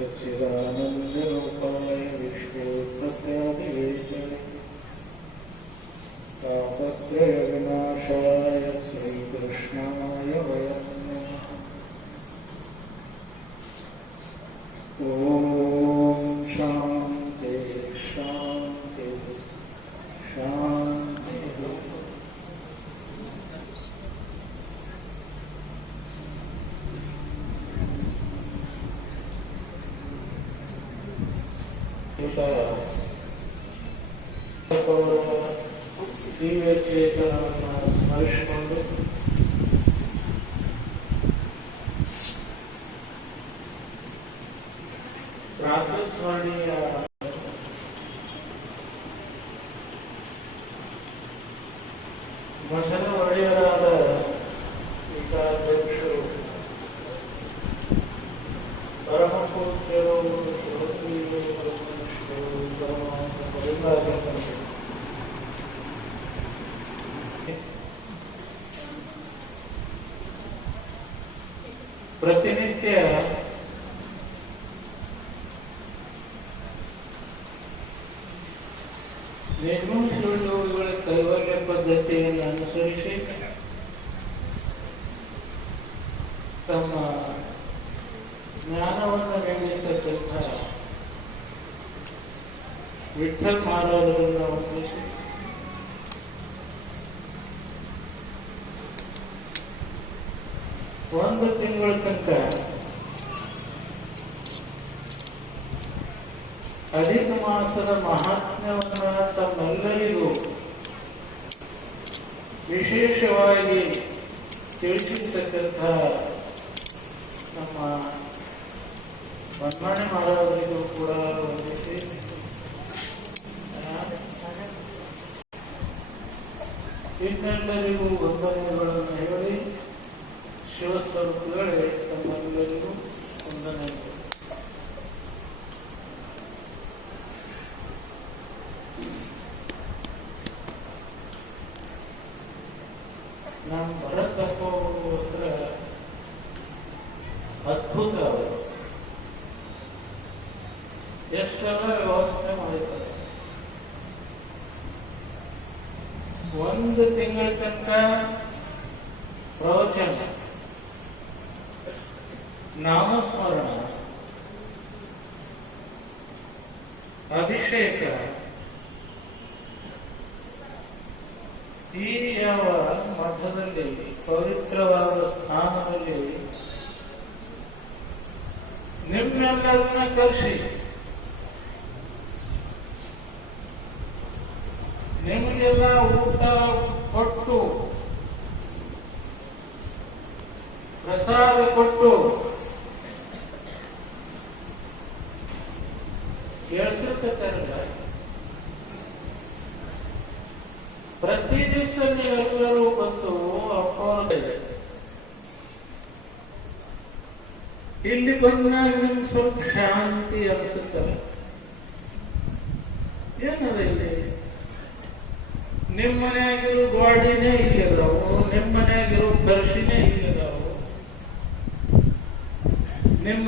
सच्चिदानन्दरूपाय विश्वोत्पत्त्यादिवेशने तापत्रयविनाशाय श्रीकृष्णाय वयं नमः। ॐ शान्ति शान्ति शान्तिः। ಸ್ಮರಿಸಿಕೊಂಡು ಪ್ರಾತಸ್ಮರಣೀಯ ಮಠದ ಒಡೆಯರಾದ ಪೀಠಾಧ್ಯಕ್ಷರು ಪರಮಪೂಜ್ಯರು ಪ್ರತಿನಿತ್ಯ ನಿರ್ಗುಣಿಸುವವುಗಳ ಕೈವಲ್ಯ ಪದ್ಧತಿಯನ್ನು ಅನುಸರಿಸಿ ತಮ್ಮ ಜ್ಞಾನವನ್ನು ನೀಡತಕ್ಕಂಥ ವಿಠಲ್ ಮಹಾರಾಜರನ್ನು ವಂದಿಸಿ ಒಂದು ತಿಂಗಳ ತನಕ ಅಧಿಕ ಮಾಸದ ಮಹಾತ್ಮ್ಯವನ್ನು ತಮ್ಮೆಲ್ಲರಿಗೂ ವಿಶೇಷವಾಗಿ ತಿಳಿಸಿರ್ತಕ್ಕಂಥ ನಮ್ಮ ಬನ್ಮಾಣಿ ಮಹಾರಾಜರಿಗೂ ಕೂಡ ವಂದಿಸಿ ಇನ್ನೆಲ್ಲರಿಗೂ ವಂದನೆಗಳನ್ನು ಹೇಳಿ ಶಿವಸ್ವರೂಪಗಳೇ ತಮ್ಮೆಲ್ಲರಿಗೂ ವಂದನೆ. ನಮ್ಮ ಭರತಪ್ಪ ಹತ್ರ ಅದ್ಭುತ ಅವರು ಎಷ್ಟೆಲ್ಲ ವ್ಯವಸ್ಥೆ ಮಾಡಿದ್ದಾರೆ. ಒಂದು ತಿಂಗಳ ತನಕ ಪ್ರವಚನ, ನಾಮಸ್ಮರಣ, ಅಭಿಷೇಕ, ಈ ಯಾವ ಮಠದಲ್ಲಿ ಪವಿತ್ರವಾದ ಸ್ಥಾನದಲ್ಲಿ ನಿಮ್ಮೆಲ್ಲರನ್ನ ಕರೆಸಿ ನಿಮಗೆಲ್ಲ ಊಟ ಕೊಟ್ಟು ಪ್ರಸಾದ ಕೊಟ್ಟು ಕೇಳಿಸಿರ್ತಾರಲ್ಲ. ಪ್ರತಿ ದಿವಸ ನೀವೆಲ್ಲರೂ ಬಂದು ಅಪ್ಪ ಇಲ್ಲಿ ಬಂದಾಗ ನಿಮ್ಗೆ ಸ್ವಲ್ಪ ಶಾಂತಿ ಅನಿಸುತ್ತಲ್ಲ. ಏನದ ಇಲ್ಲಿ ನಿಮ್ಮ ಮನೆಯಾಗಿರೋ ಗಾಡಿನೇ ಇಲ್ಲದಾವು, ನಿಮ್ಮ ಮನೆಯಾಗಿರೋ ದರ್ಶಿನೇ ಇಲ್ಲದಾವು. ನಿಮ್ಮ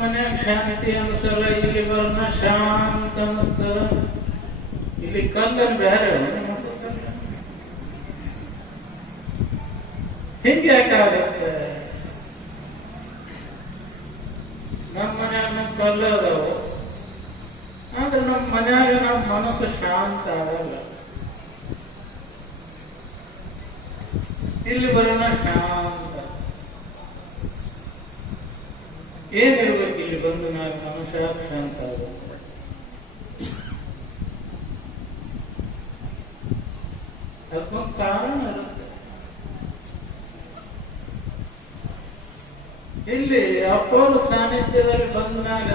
ಮನ್ಯಾಗ ಶಾಂತಿ ಅನಿಸಲ್ಲ, ಇಲ್ಲಿ ಬರೋಣ ಶಾಂತ ಅನಿಸ್ತದ. ಇಲ್ಲಿ ಕಲ್ಲನ್ ಬೇರೆ ಹಿಂಗೆ ಯಾಕಾಗತ್ತೆ? ನಮ್ಮ ಮನ್ಯಾಗ ನಮ್ಮ ಕಲ್ಲ ಅದಾವು, ಆದ್ರೆ ನಮ್ಮ ಮನ್ಯಾಗ ನಮ್ಮ ಮನಸ್ಸು ಶಾಂತ ಆಗಲ್ಲ. ಇಲ್ಲಿ ಬರೋಣ ಶಾಂತ. ಏನಿರ್ಬೇಕು ಇಲ್ಲಿ ಬಂದು ನಾವು ಮನುಷ್ಯ ಶಾಂತ ಆಗುತ್ತೆ? ಅದಕ್ಕೊಂದು ಕಾರಣ ಇರುತ್ತೆ. ಇಲ್ಲಿ ಅಪ್ಪೋರ ಸಾನ್ನಿಧ್ಯದಲ್ಲಿ ಬಂದಾಗ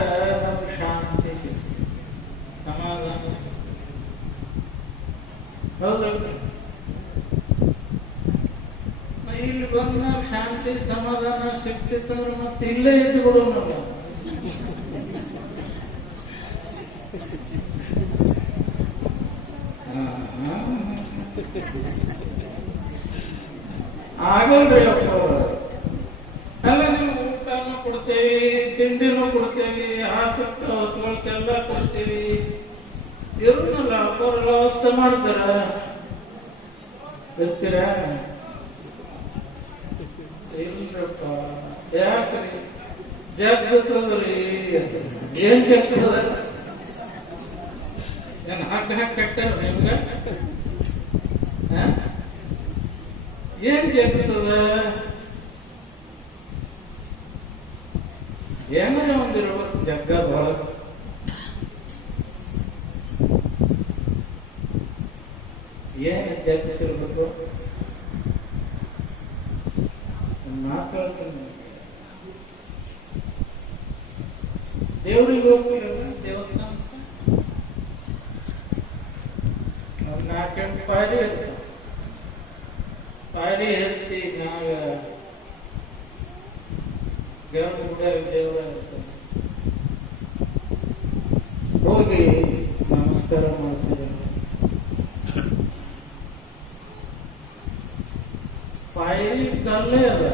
ನಮ್ಗೆ ಶಾಂತಿ, ಸಮಾಧಾನ. ಹೌದಲ್ರಿ? ಇಲ್ಲಿ ಬಂದಾಗ ಶಾಂತಿ ಸಮಾಧಾನ ಸಿಗ್ತಿತ್ತಂದ್ರೆ ಮತ್ತೆ ಇಲ್ಲೇ ಇದ್ದು ಬಿಡೋಣಲ್ಲ. ಆಗಲ್ರಿ ಅಪ್ಪ. ಅಲ್ಲ ನೀವು ಊಟನೂ ಕೊಡ್ತೇವೆ, ತಿಂಡಿನೂ ಕೊಡ್ತೇವಿ, ಆಸಕ್ತ ವಸ್ತುಗಳಿಗೆಲ್ಲ ಕೊಡ್ತೀವಿ. ಇವ್ರನ್ನೆಲ್ಲ ಅವರೆಲ್ಲ ವ್ಯವಸ್ಥೆ ಮಾಡ್ತಾರ. ಗೊತ್ತೀರ? ಇಲ್ರಪ್ಪ, ಯಾಕ್ರಿ ಜಗ್ತದ್ರಿ? ಏನ್ ಜಗ್ತದ? ಏನ್ ಹಾಕಿ ಕಟ್ಟಾರ ನಿಮ್ಗ? ಏನ್ ಜಗ್ತದ? ಏನಾರ ಒಂದಿರ್ಬೇಕು ಜಗ್ಗದ. ಏನ್ ಜಗ್ತಿರ್ಬೇಕು? ಮಾತಾಡ್ತೀನಿ. ದೇವ್ರಿಗೆ ಹೋಗ್ತೀರಲ್ಲ ದೇವಸ್ಥಾನಕ್ಕೆ, ನಾಲ್ಕೆಂಟು ಪಾರಿ ಇರ್ತಾವ. ಪಾರಿ ಹತ್ತಿ ನಾಗ ದೇವರ ಹೋಗಿ ನಮಸ್ಕಾರ ಮಾಡ್ತೀವಿ. ಪಾಯರಿ ಕಲ್ಲೇ ಅದ,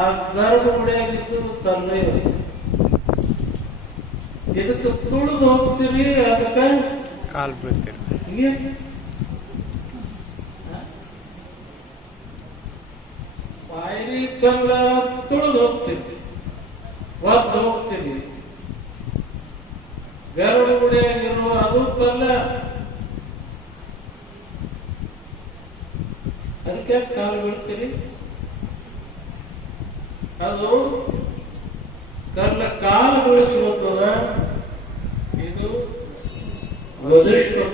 ಆ ಗರ್ಭ ಗುಡಿಯಾಗಿದ್ದು ಕಲ್ಲೇ ಅದ. ಇದಕ್ಕೆ ತುಳಿದು ಹೋಗ್ತೀವಿ, ಅದಕ್ಕೆ ಕಾಲ್ ಬೀಳ್ತೀರಿ. ಪಾಯರಿ ಕಲ್ಲ ತುಳಿದು ಹೋಗ್ತೀವಿ, ಒದ್ದು ಹೋಗ್ತೀವಿ. ಗರ್ಭ ಗುಡಿಯಾಗಿರುವ ಅದು ಕಲ್ಲ, ಅದಕ್ಕೆ ಕಾಲು ಬೀಳ್ತೀರಿ. ಅದು ಕಲ್ಲ ಕಾಲು ಬೀಳಿಸ್ಬೋದ, ಇದು ಒದರಿಸ್ಬೋದ.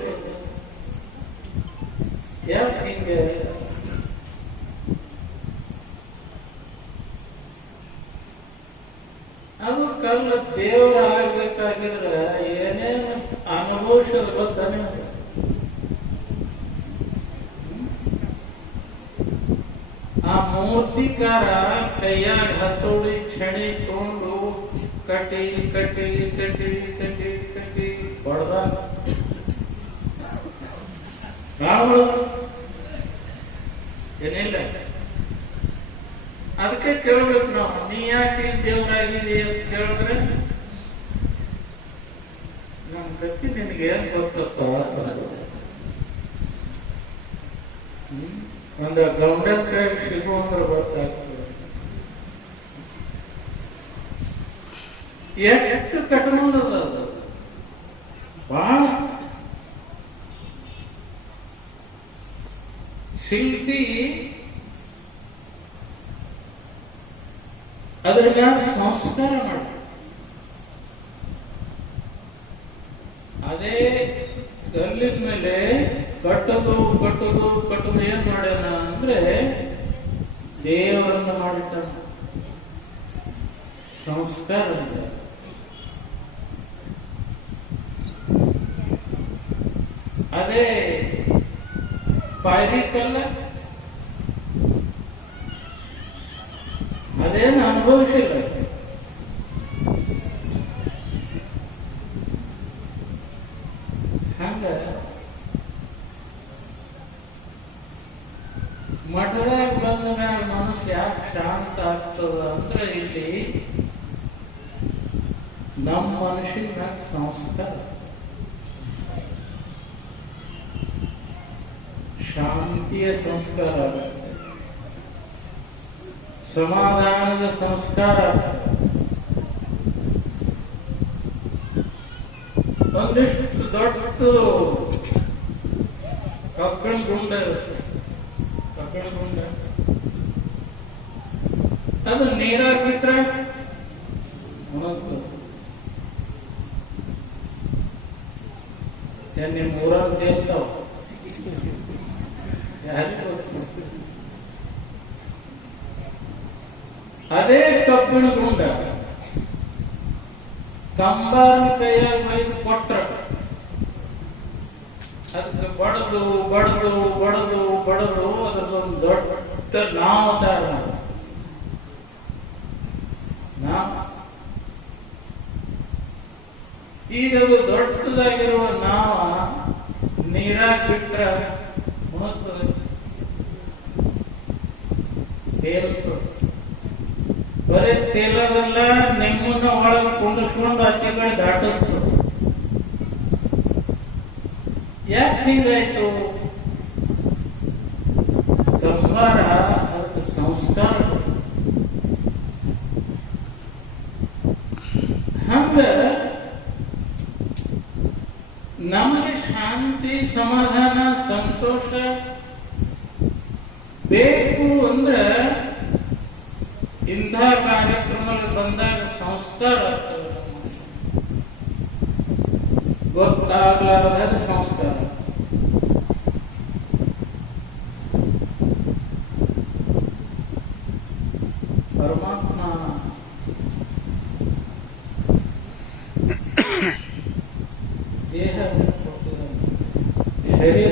ಯಾಕೆ ಹಿಂಗೆ? ಅದು ಕಲ್ಲ ದೇವರ ಆಗ್ಬೇಕಾಗಿದ್ರೆ ಏನೇನು ಅನುಭವಿಸೋದು ಗೊತ್ತಾನೆ. ಆ ಮೂರ್ತಿಕಾರ ಕೈಯಾಗ ಹತ್ತೋಡಿ ಕ್ಷಣಿ ತಗೊಂಡು ಕಟ್ಟಿ ಕಟ್ಟಿ ಕಟ್ಟಿ ಕಟ್ಟಿ ಕಟ್ಟಿ ಹೊಡೆದ ಏನಿಲ್ಲ. ಅದಕ್ಕೆ ಕೇಳ್ಬೇಕು ನಾವು, ನೀ ಯಾಕೆ ದೇವರಾಗಿದೆ ಅಂತ ಕೇಳಿದ್ರೆ ನಮ್ ಗತಿ ನಿನಗೆ ಏನ್ ಗೊತ್ತಪ್ಪ? ಒಂದು ಗೌಂಡನ್ ಕೈ ಸಿಗು ಅಂದ್ರೆ ಗೊತ್ತಾಗ್ತದೆ. ಎಷ್ಟು ಕಟ್ಕೊಂಡದ ಅದು ಬಹಳ. ಶಿಲ್ಪಿ ಅದ್ರ ಸಂಸ್ಕಾರ ಮಾಡ. ಅದೇ ಗಲ್ಲಿನ ಮೇಲೆ ಕಟ್ಟೋದು ಕಟ್ಟೋದು ಕಟ್ಟೋದು ಏನ್ ಮಾಡ್ಯಾನ ಅಂದ್ರೆ ದೇವರನ್ನು ಮಾಡಿಟ್ಟ ಸಂಸ್ಕಾರ. ಅದೇ ಪಾಯರಿ ಕಲ್ಲ ಅದೇನು ಅನುಭವಿಸಿಲ್ಲ. ಹಂಗ ಮಠದಾಗ ಬಂದ ಮ್ಯಾಲ ಮನಸ್ಸು ಯಾಕೆ ಶಾಂತ ಆಗ್ತದ ಅಂದ್ರೆ ಇಲ್ಲಿ ನಮ್ಮ ಮನುಷ್ಯನ ಸಂಸ್ಕಾರ ಶಾಂತಿಯ ಸಂಸ್ಕಾರ, ಸಮಾಧಾನದ ಸಂಸ್ಕಾರ. ಒಂದಿಷ್ಟು ದೊಡ್ಡ ಕಬ್ಬಿಣ ಗುಂಡ ಇರುತ್ತೆ, ಕಬ್ಬಿಣ ಗುಂಡ ಅದು ನೀರಾಗ ಬಿಟ್ರೆ ನಿಮ್ಮ ಊರಾಗ ತೇಲ್ತಾವ. ಅದೇ ಕಬ್ಬಿಣ ಗುಂಡ ಕಂಬಾರನ ಕೈಯಾಗ ಒಯ್ದು ಕೊಟ್ರ ಅದಕ್ಕೆ ಬಡದು ಬಡದು ಬಡದು ಬಡದು ಅದಕ್ಕೊಂದು ದೊಡ್ಡ ನಾವ ತಯಾರ ಈಗ ಅದು ದೊಡ್ಡದಾಗಿರುವ ನಾವ ನೀರಾಗ ಬಿಟ್ರ ಬರೀ ತೇಲವೆಲ್ಲ ನಿಮ್ಮನ್ನ ಒಳಗೆ ಕುಂಡಿಸ್ಕೊಂಡು ಆಚೆ ಕಡೆ ದಾಟಿಸ್ತು. ಯಾಕೆ ಹಿಂಗಾಯ್ತು? ಕಂಬಾರ ಅದಕ್ಕೆ ಸಂಸ್ಕಾರ. ಹಂಗ ನಮಗೆ ಶಾಂತಿ, ಸಮಾಧಾನ, ಸಂತೋಷ ಬೇಕು ಅಂದ್ರೆ ಇಂಥ ಕಾರ್ಯಕ್ರಮಗಳು ಬಂದಾಗ ಸಂಸ್ಕಾರ ಆಗ್ತದೆ. ಗೊತ್ತಾಗಲಾರದ ಸಂಸ್ಕಾರ. ಪರಮಾತ್ಮ ದೇಹ ಶರೀರ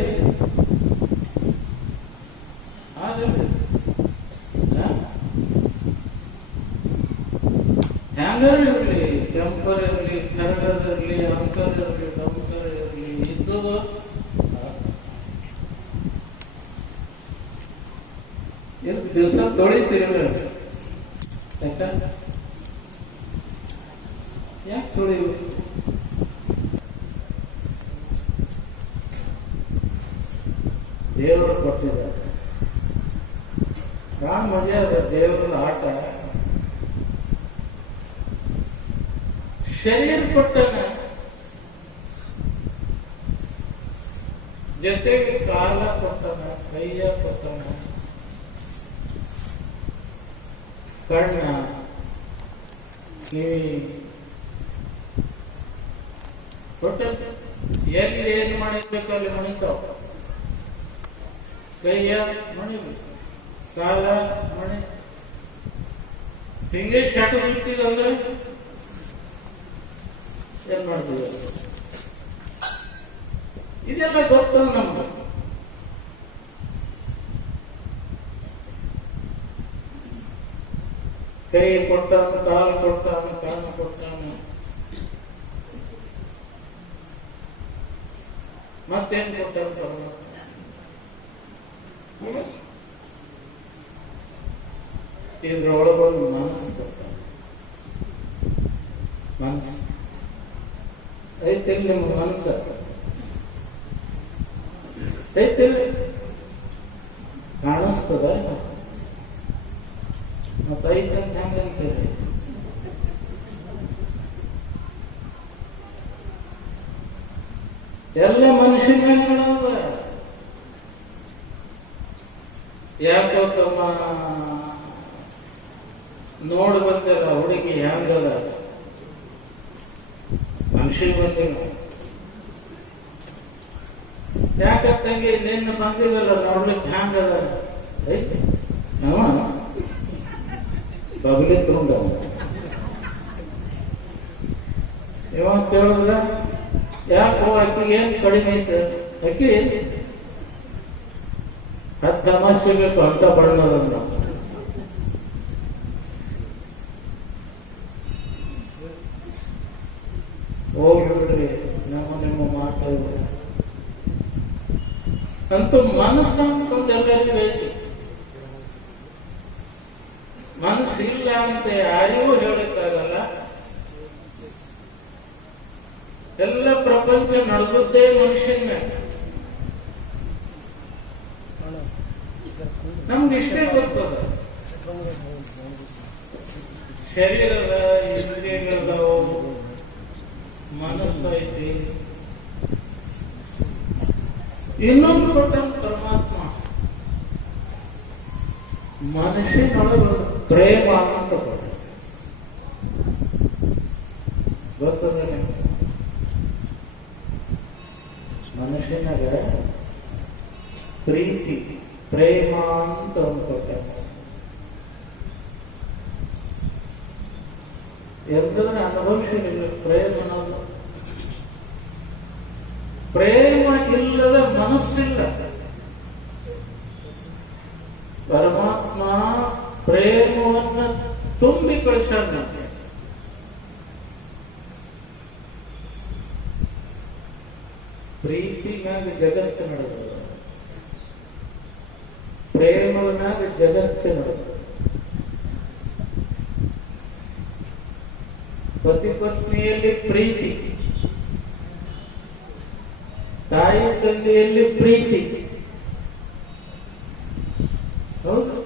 ಹ್ಯಾಂಗರ್ ಇರಲಿ, ಟೆಂಪರ್ ಇರಲಿ, ಕರಗರ್ ಇರಲಿ, ಅಂಕರ್ ಇರಲಿ, ಡಂಕರ್ ಇರಲಿ, ಇದ್ದದು ಎಷ್ಟು ದಿವಸ ತೊಳಿತೀವಿ. ಯಾಕೆ ತೊಳಿಬೇಕು? ದೇವರು ಕೊಟ್ಟಿದ್ದಾರೆ. ರಾಮ ಮಜಾ ಅದ ದೇವರ ಆಟ. ಶರೀರ ಕೊಟ್ಟನ, ಜೊತೆಗೆ ಕಾಲ ಕೊಟ್ಟನ, ಕೈಯ ಕೊಟ್ಟನ, ಕಣ್ಣ, ಕಿವಿ ಕೊಟ್ಟ. ಎಲ್ಲಿ ಏನು ಮಾಡಿರ್ಬೇಕು ಅಲ್ಲಿ ಮಣಿತಾವ. ಕೈಯ ಮಣಿಬೇಕು, ಕಾಲ ಮಣಿ. ಹಿಂಗೆ ಶಾಟು ಬಿಟ್ಟಿದಂದ್ರೆ ಏನ್ ಮಾಡ್ತೀವಿ? ಇದೆಲ್ಲ ಗೊತ್ತಲ್ಲ ನಮ್ಗೆ. ಕೈ ಕೊಟ್ಟಾನ, ಕಾಲು ಕೊಟ್ಟಾನ, ಕಾಲ ಕೊಟ್ಟಾನ, ಮತ್ತೇನ್ ಕೊಟ್ಟಾನ? ಇದ್ರೊಳಗೊಂದು ಮನಸ್ಸು ಕೊಟ್ಟಾನ. ಮನಸ್ಸು ಐತಿಲ್ಲ, ನಿಮ್ಮ ಮನಸ್ಸು ಐತಿಲ್ಲ, ಕಾಣಿಸ್ತದ ಮತ್ತ ಐತಂತ ಹೆಂಗಂತೀರಿ? ಎಲ್ಲ ಮನುಷ್ಯನ ಮೇಲೆ ಯಾಕೋ ತಮ್ಮ ನೋಡ್ ಬಂದಿಲ್ಲ ಹುಡುಗಿ ಹೆಂಗದ, ಮನುಷ್ಯ ಬಂದಿಲ್ಲ. ಯಾಕಂತಂಗೆ ನಿನ್ನ ಬಂದಿದ್ದಲ್ಲ ನೋಡ್ಲಿಕ್ಕೆ ಹೆಂಗದ ಐತಿ. ನಾವು ಬಗಲಿ ತುಂಡ ಇವಾಗ ಕೇಳಿದ್ರ ಯಾಕೋ ಆಕಿಗೆ ಏನ್ ಕಡಿಮೆ ಐತೆ? ಆಕಿ 10 ತಮಾಷೆ ಬೇಕು ಅಂತ ಬಣ್ಣದ ಹೋಗ್ಬಿಡ್ರಿ. ನಿಮ್ಮ ಮಾತಾಡಿದ್ರೆ ಅಂತೂ ಮನಸ್ಸು ಅಂತಂದೆಲ್ಲರಿಗೂ ಐತಿ. ಮನಸ್ಸು ಇಲ್ಲ ಅಂತ ಯಾರಿಗೂ ಹೇಳಕ್ಕಾಗಲ್ಲ. ಎಲ್ಲ ಪ್ರಪಂಚ ನಡೆದದ್ದೇ ಮನುಷ್ಯನ ಮೇಲೆ. ನಮ್ಗೆ ಇಷ್ಟೇ ಗೊತ್ತದ. ಶರೀರದ ಇಂದ್ರಿಯಗಳದಾವು, ಮನಸ್ಸು ಐತಿ. ಇನ್ನೊಂದು ಕೊಟ್ಟ ಪರಮಾತ್ಮ ಮನುಷ್ಯನೊಳಗೆ ಪ್ರೇಮ ಅಂತ ಕೊಟ್ಟ. ಗೊತ್ತದ? ಮನುಷ್ಯನಾಗ ಪ್ರೀತಿ, ಪ್ರೇಮ ಅಂತ ಒಂದು ಕೊಟ್ಟ. ಎಂತಂದ್ರೆ ಅನುಭವಿಸಿಲ್ಲ ಪ್ರೇಮ ಅನ್ನೋದು. ಪ್ರೇಮ ಇಲ್ಲದ ಮನಸ್ಸಿಲ್ಲ. ಪರಮಾತ್ಮ ಪ್ರೇಮವನ್ನು ತುಂಬಿ ಕಳಿಸ್ಯಾರ ನಮಗೆ. ಪ್ರೀತಿನಾಗ ಜಗತ್ತು ನಡೆದ, ಪ್ರೇಮನಾಗ ಜಗತ್ತು ನಡೆದ. ಪತಿ ಪತ್ನಿಯಲ್ಲಿ ಪ್ರೀತಿ, ತಾಯಿ ತಂದೆಯಲ್ಲಿ ಪ್ರೀತಿ. ಹೌದು,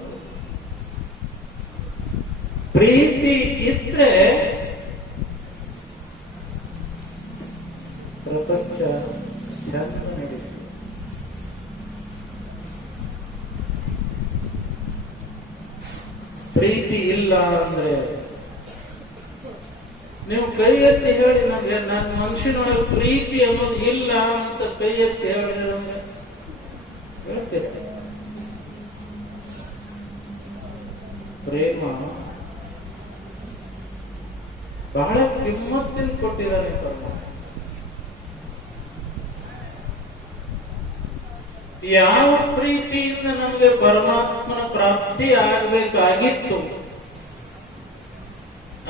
ಪ್ರೀತಿ ಇದ್ರೆ ಪ್ರಪಂಚ ಚಂದ ನಡೀತದೆ. ಪ್ರೀತಿ ಇಲ್ಲ ಅಂದ್ರೆ ನೀವು ಕೈ ಎತ್ತಿ ಹೇಳಿ ನಮ್ಗೆ, ನನ್ನ ಮನುಷ್ಯನೊಳಗೆ ಪ್ರೀತಿ ಅನ್ನೋದು ಇಲ್ಲ ಅಂತ ಕೈ ಎತ್ತಿ ಹೇಳಿ ನಮ್ಗೆ ಹೇಳ್ತೀರ. ಪ್ರೇಮ ಬಹಳ ಕಿಮ್ಮತ್ತಿನ ಕೊಟ್ಟಿದ್ದಾರೆ ಪರಮಾತ್ಮ. ಯಾವ ಪ್ರೀತಿಯಿಂದ ನಮಗೆ ಪರಮಾತ್ಮನ ಪ್ರಾಪ್ತಿ ಆಗಬೇಕಾಗಿತ್ತು,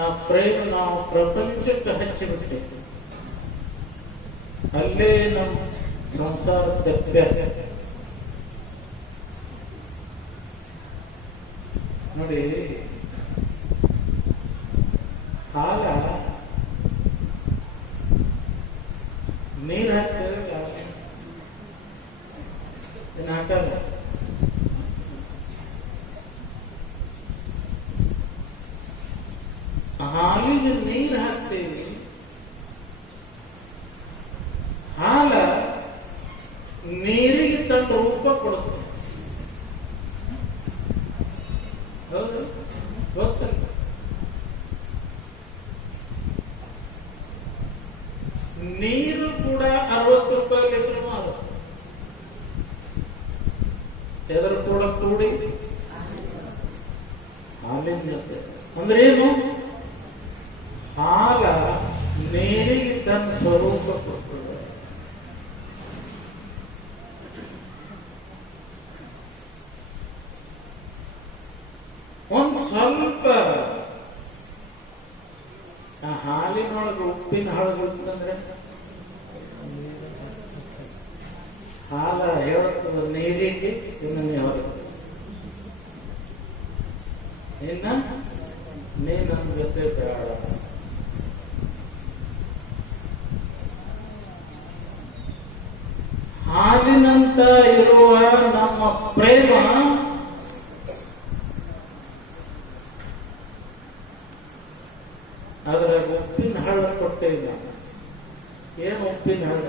ಆ ಪ್ರೇಮ ನಾವು ಪ್ರಪಂಚಕ್ಕೆ ಹಚ್ಚಿಬಿಟ್ಟೇವೆ. ಅಲ್ಲೇ ನಮ್ಮ ಸಂಸಾರ ತಪ್ಪ. ನೋಡಿ, ಹಾಲ ನೀರು ಹಾಕ್ತೇವೆ, ಹಾಕಲ್ಲ. ಹಾಲಿಗೆ ನೀರು ಹಾಕ್ತೇವೆ, ಹಾಲ ನೀರಿಗೆ ತನ್ನ ರೂಪ ಕೊಡುತ್ತೆ. ಹೌದು, ಗೊತ್ತಲ್ಲ? ನೀರು ಕೂಡ 60 ರೂಪಾಯಿ ಲೀಟರ್ ಆಗುತ್ತೆ. ಎದರ ಕೂಡ ಕೂಡಿ ಹಾಲಿನ ಜೊತೆ ಅಂದ್ರೆ ಏನು? ಹಾಲ ನೀರಿಗೆ ತನ್ನ ಸ್ವರೂಪ ಕೊಡ್ತದೆ. ಒಂದ್ ಸ್ವಲ್ಪ ಹಾಲಿನೊಳಗೆ ಉಪ್ಪಿನ ಹಳಗುತ್ತಂದ್ರೆ ಹಾಲ ಹೇಳುತ್ತದೆ ನೀರಿಗೆ, ಇನ್ನು ಹೊರಗೆ ಇನ್ನ ನೀ ನನ್ನ ಜೊತೆ ಬೇಡ. ಹಾಲಿನಂತ ಇರುವ ನಮ್ಮ ಪ್ರೇಮ ಅದರ ಉಪ್ಪಿನ ಹಳ್ಳ ಕೊಟ್ಟೇವೆ. ಏನು ಉಪ್ಪಿನ ಹಳ್ಳ?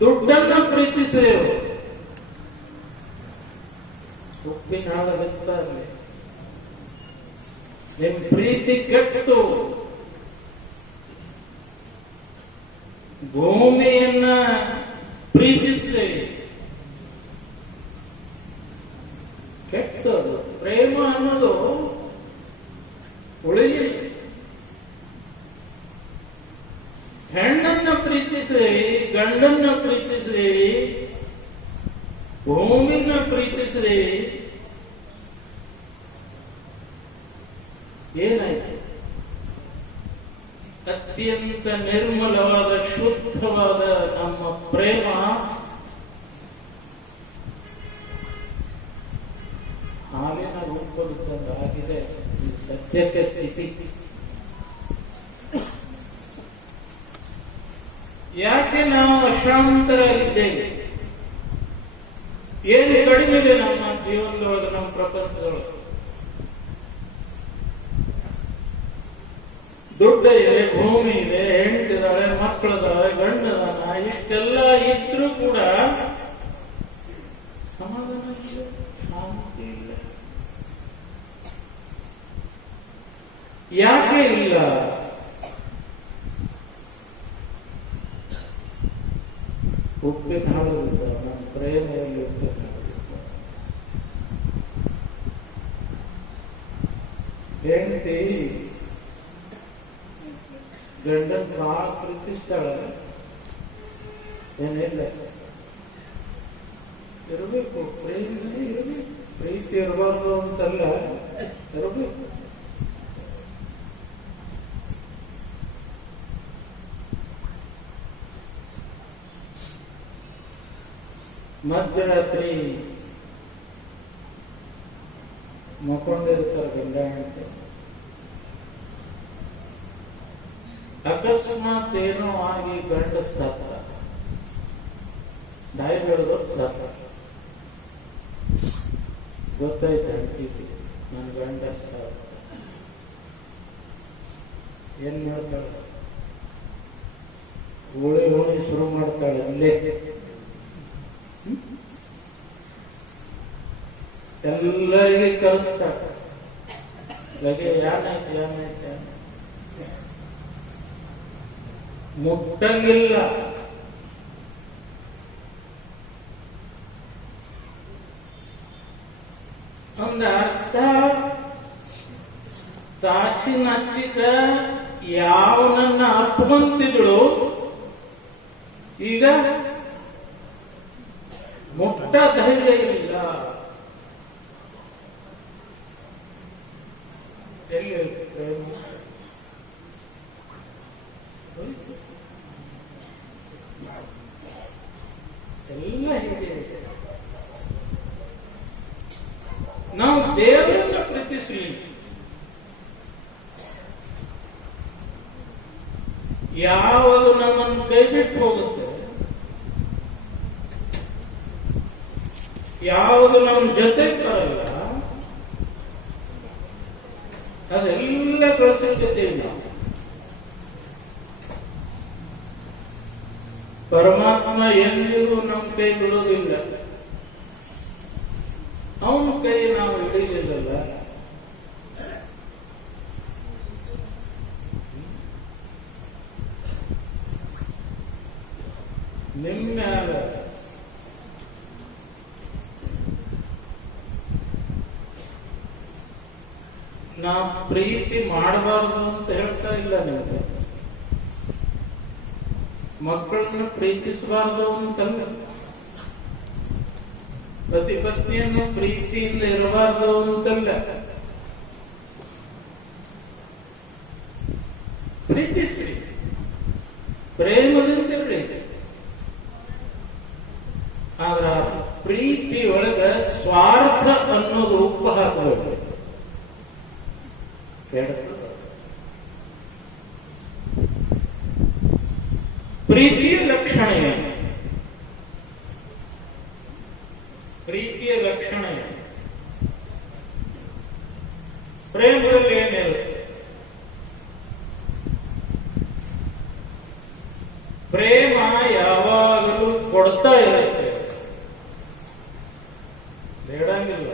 ದುಡ್ಡನ್ನ ಪ್ರೀತಿಸುವರು. ಉಪ್ಪಿನ ಹಳ್ಳದಿಂದ ನಿಮ್ ಪ್ರೀತಿ ಕೆಟ್ಟು ಭೂಮಿಯನ್ನ ಪ್ರೀತಿಸಲಿ, ಕೆಟ್ಟದು. ಪ್ರೇಮ ಅನ್ನೋದು ಉಳಿಲಿ. ಹೆಣ್ಣನ್ನ ಪ್ರೀತಿಸ್ರಿ, ಗಂಡನ್ನ ಪ್ರೀತಿಸ್ರಿ, ಭೂಮಿನ ಪ್ರೀತಿಸ್ರಿ, ಏನಾಯ್ತು? ಅತ್ಯಂತ ನಿರ್ಮಲವಾದ ಶುದ್ಧವಾದ ನಮ್ಮ ಪ್ರೇಮ ಹಾಲಿನ ರೂಪದ್ದಾಗಿದೆ. ಸತ್ಯಕ್ಕೆ ಸ್ಥಿತಿ. ಯಾಕೆ ನಾವು ಅಶಾಂತರಾಗಿದ್ದೇವೆ? ಏನು ಕಡಿಮೆ ಇದೆ ನಮ್ಮ ಜೀವನದೊಳಗೆ, ನಮ್ಮ ಪ್ರಪಂಚದೊಳಗೆ? ದುಡ್ಡು ಇದೆ, ಭೂಮಿ ಇದೆ, ಹೆಂಡತಿದಾಳೆ, ಮಕ್ಕಳಿದಾಳೆ, ಗಂಡದಾನ, ಇಷ್ಟೆಲ್ಲ ಇದ್ರೂ ಕೂಡ ಸಮಾಧಾನ ಇಲ್ಲ, ಶಾಂತಿ ಇಲ್ಲ. ಯಾಕೆ ಇಲ್ಲ? ಉಪ್ಪಿನ ಹಾಳುವುದಿಲ್ಲ, ನಮ್ಮ ಪ್ರೇಮೆಯಲ್ಲಿ ಉಪ್ಪಿನ ಹಾಳುವುದಿಲ್ಲ. ಹೆಂಡತಿ ಗಂಡನ್ ಬಹಳ ಪ್ರೀತಿಸ್ತಾಳೆ, ಏನಿಲ್ಲ, ಇರಬೇಕು, ಪ್ರೇಮನೇ ಇರಬೇಕು. ಪ್ರೀತಿ ಇರಬಾರ್ದು ಅಂತಲ್ಲ, ಇರಬೇಕು. ಮಧ್ಯರಾತ್ರಿ ಮಕ್ಕೊಂಡಿರ್ತಾರೆ ಗಂಡ ಹೆಂಡತಿ. ಅಕಸ್ಮಾತ್ ಏನೋ ಆಗಿ ಗಂಡ ಸತ್ತ, ನಾಯಿ ಬೆಳೆದು ಸತ್ತ, ಗೊತ್ತಾಯ್ತು ನನ್ನ ಗಂಡ ಸತ್ತ, ಏನ್ ಮಾಡ್ತಾಳೆ? ಹೋಳಿ ಶುರು ಮಾಡ್ತಾಳೆ ಅಲ್ಲೇ. ಎಲ್ಲರಿಗೆ ಕಳಿಸ್ತಾಳೆ, ಲಗೆ ಏನಾಯ್ತು ಮುಟ್ಟಂಗಿಲ್ಲ. ಒಂದು ಅರ್ಥ ತಾಸಿನ ಹಚ್ಚಿದ ಯಾವನನ್ನ ಅಪ್ಪಂತಿದ್ರು, ಈಗ ಮುಟ್ಟ ಧೈರ್ಯ ಇಲ್ಲ. ಎಲ್ಲ ಹೀಗೆ ನಾವು ದೇವರನ್ನ ಪ್ರೀತಿಸಲಿ. ಯಾವುದು ನಮ್ಮನ್ನು ಕೈ ಬಿಟ್ಟು ಹೋಗುತ್ತೆ, ಯಾವುದು ನಮ್ಮ ಜೊತೆ ಬರಲ್ಲ, ಅದೆಲ್ಲ ಕಳಿಸಿದ್ದೇವೆ ನಾವು. ಪರಮಾತ್ಮ ಎಂದಿಗೂ ನಮ್ಮ ಕೈ ಬಿಡುವುದಿಲ್ಲ. ಅವನ ಕೈ ನಾವು ಹಿಡಿಯಲಿಲ್ಲ. ನಿಮ್ಮ ನಾವು ಪ್ರೀತಿ ಮಾಡಬಾರ್ದು ಅಂತ ಹೇಳ್ತಾ ಇಲ್ಲ. ನಿಮಗೆ ಮಕ್ಕಳನ್ನ ಪ್ರೀತಿಸಬಾರ್ದು ಅಂತಲ್ಲ, ಪತಿ ಪತ್ನಿಯನ್ನು ಪ್ರೀತಿಯಿಂದ ಇರಬಾರ್ದು ಅಂತಲ್ಲ. ಪ್ರೀತಿಸಿ, ಪ್ರೇಮದಿಂದಿರ್ರಿ. ಆದ್ರ ಪ್ರೀತಿ ಒಳಗ ಸ್ವಾರ್ಥ ಅನ್ನೋದು ಉಪ್ಪು ಹಾಕಬೇಕು. ಪ್ರೀತಿಯ ಲಕ್ಷಣ ಏನು? ಪ್ರೀತಿಯ ಲಕ್ಷಣ ಏನು? ಪ್ರೇಮದಲ್ಲಿ ಏನಿರುತ್ತೆ? ಪ್ರೇಮ ಯಾವಾಗಲೂ ಕೊಡ್ತಾ ಇರುತ್ತೆ, ಬೇಡಂಗಿಲ್ಲ.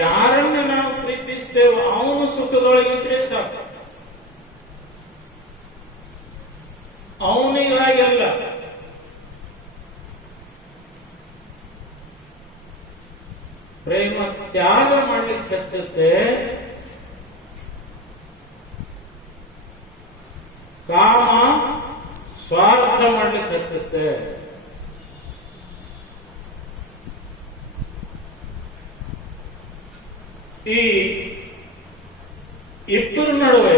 ಯಾರನ್ನ ನಾವು ಪ್ರೀತಿಸ್ತೇವೋ ಅವನು ಸುಖದೊಳಗಿದ್ರೆ ಸಾಕು. ಅವನಿಗಾಗೆಲ್ಲ ಪ್ರೇಮ ತ್ಯಾಗ ಮಾಡ್ಲಿಕ್ಕೆ ಹಚ್ಚುತ್ತೆ, ಕಾಮ ಸ್ವಾರ್ಥ ಮಾಡ್ಲಿಕ್ಕೆ ಹಚ್ಚುತ್ತೆ. ಈ ಇಬ್ಬರ ನಡುವೆ,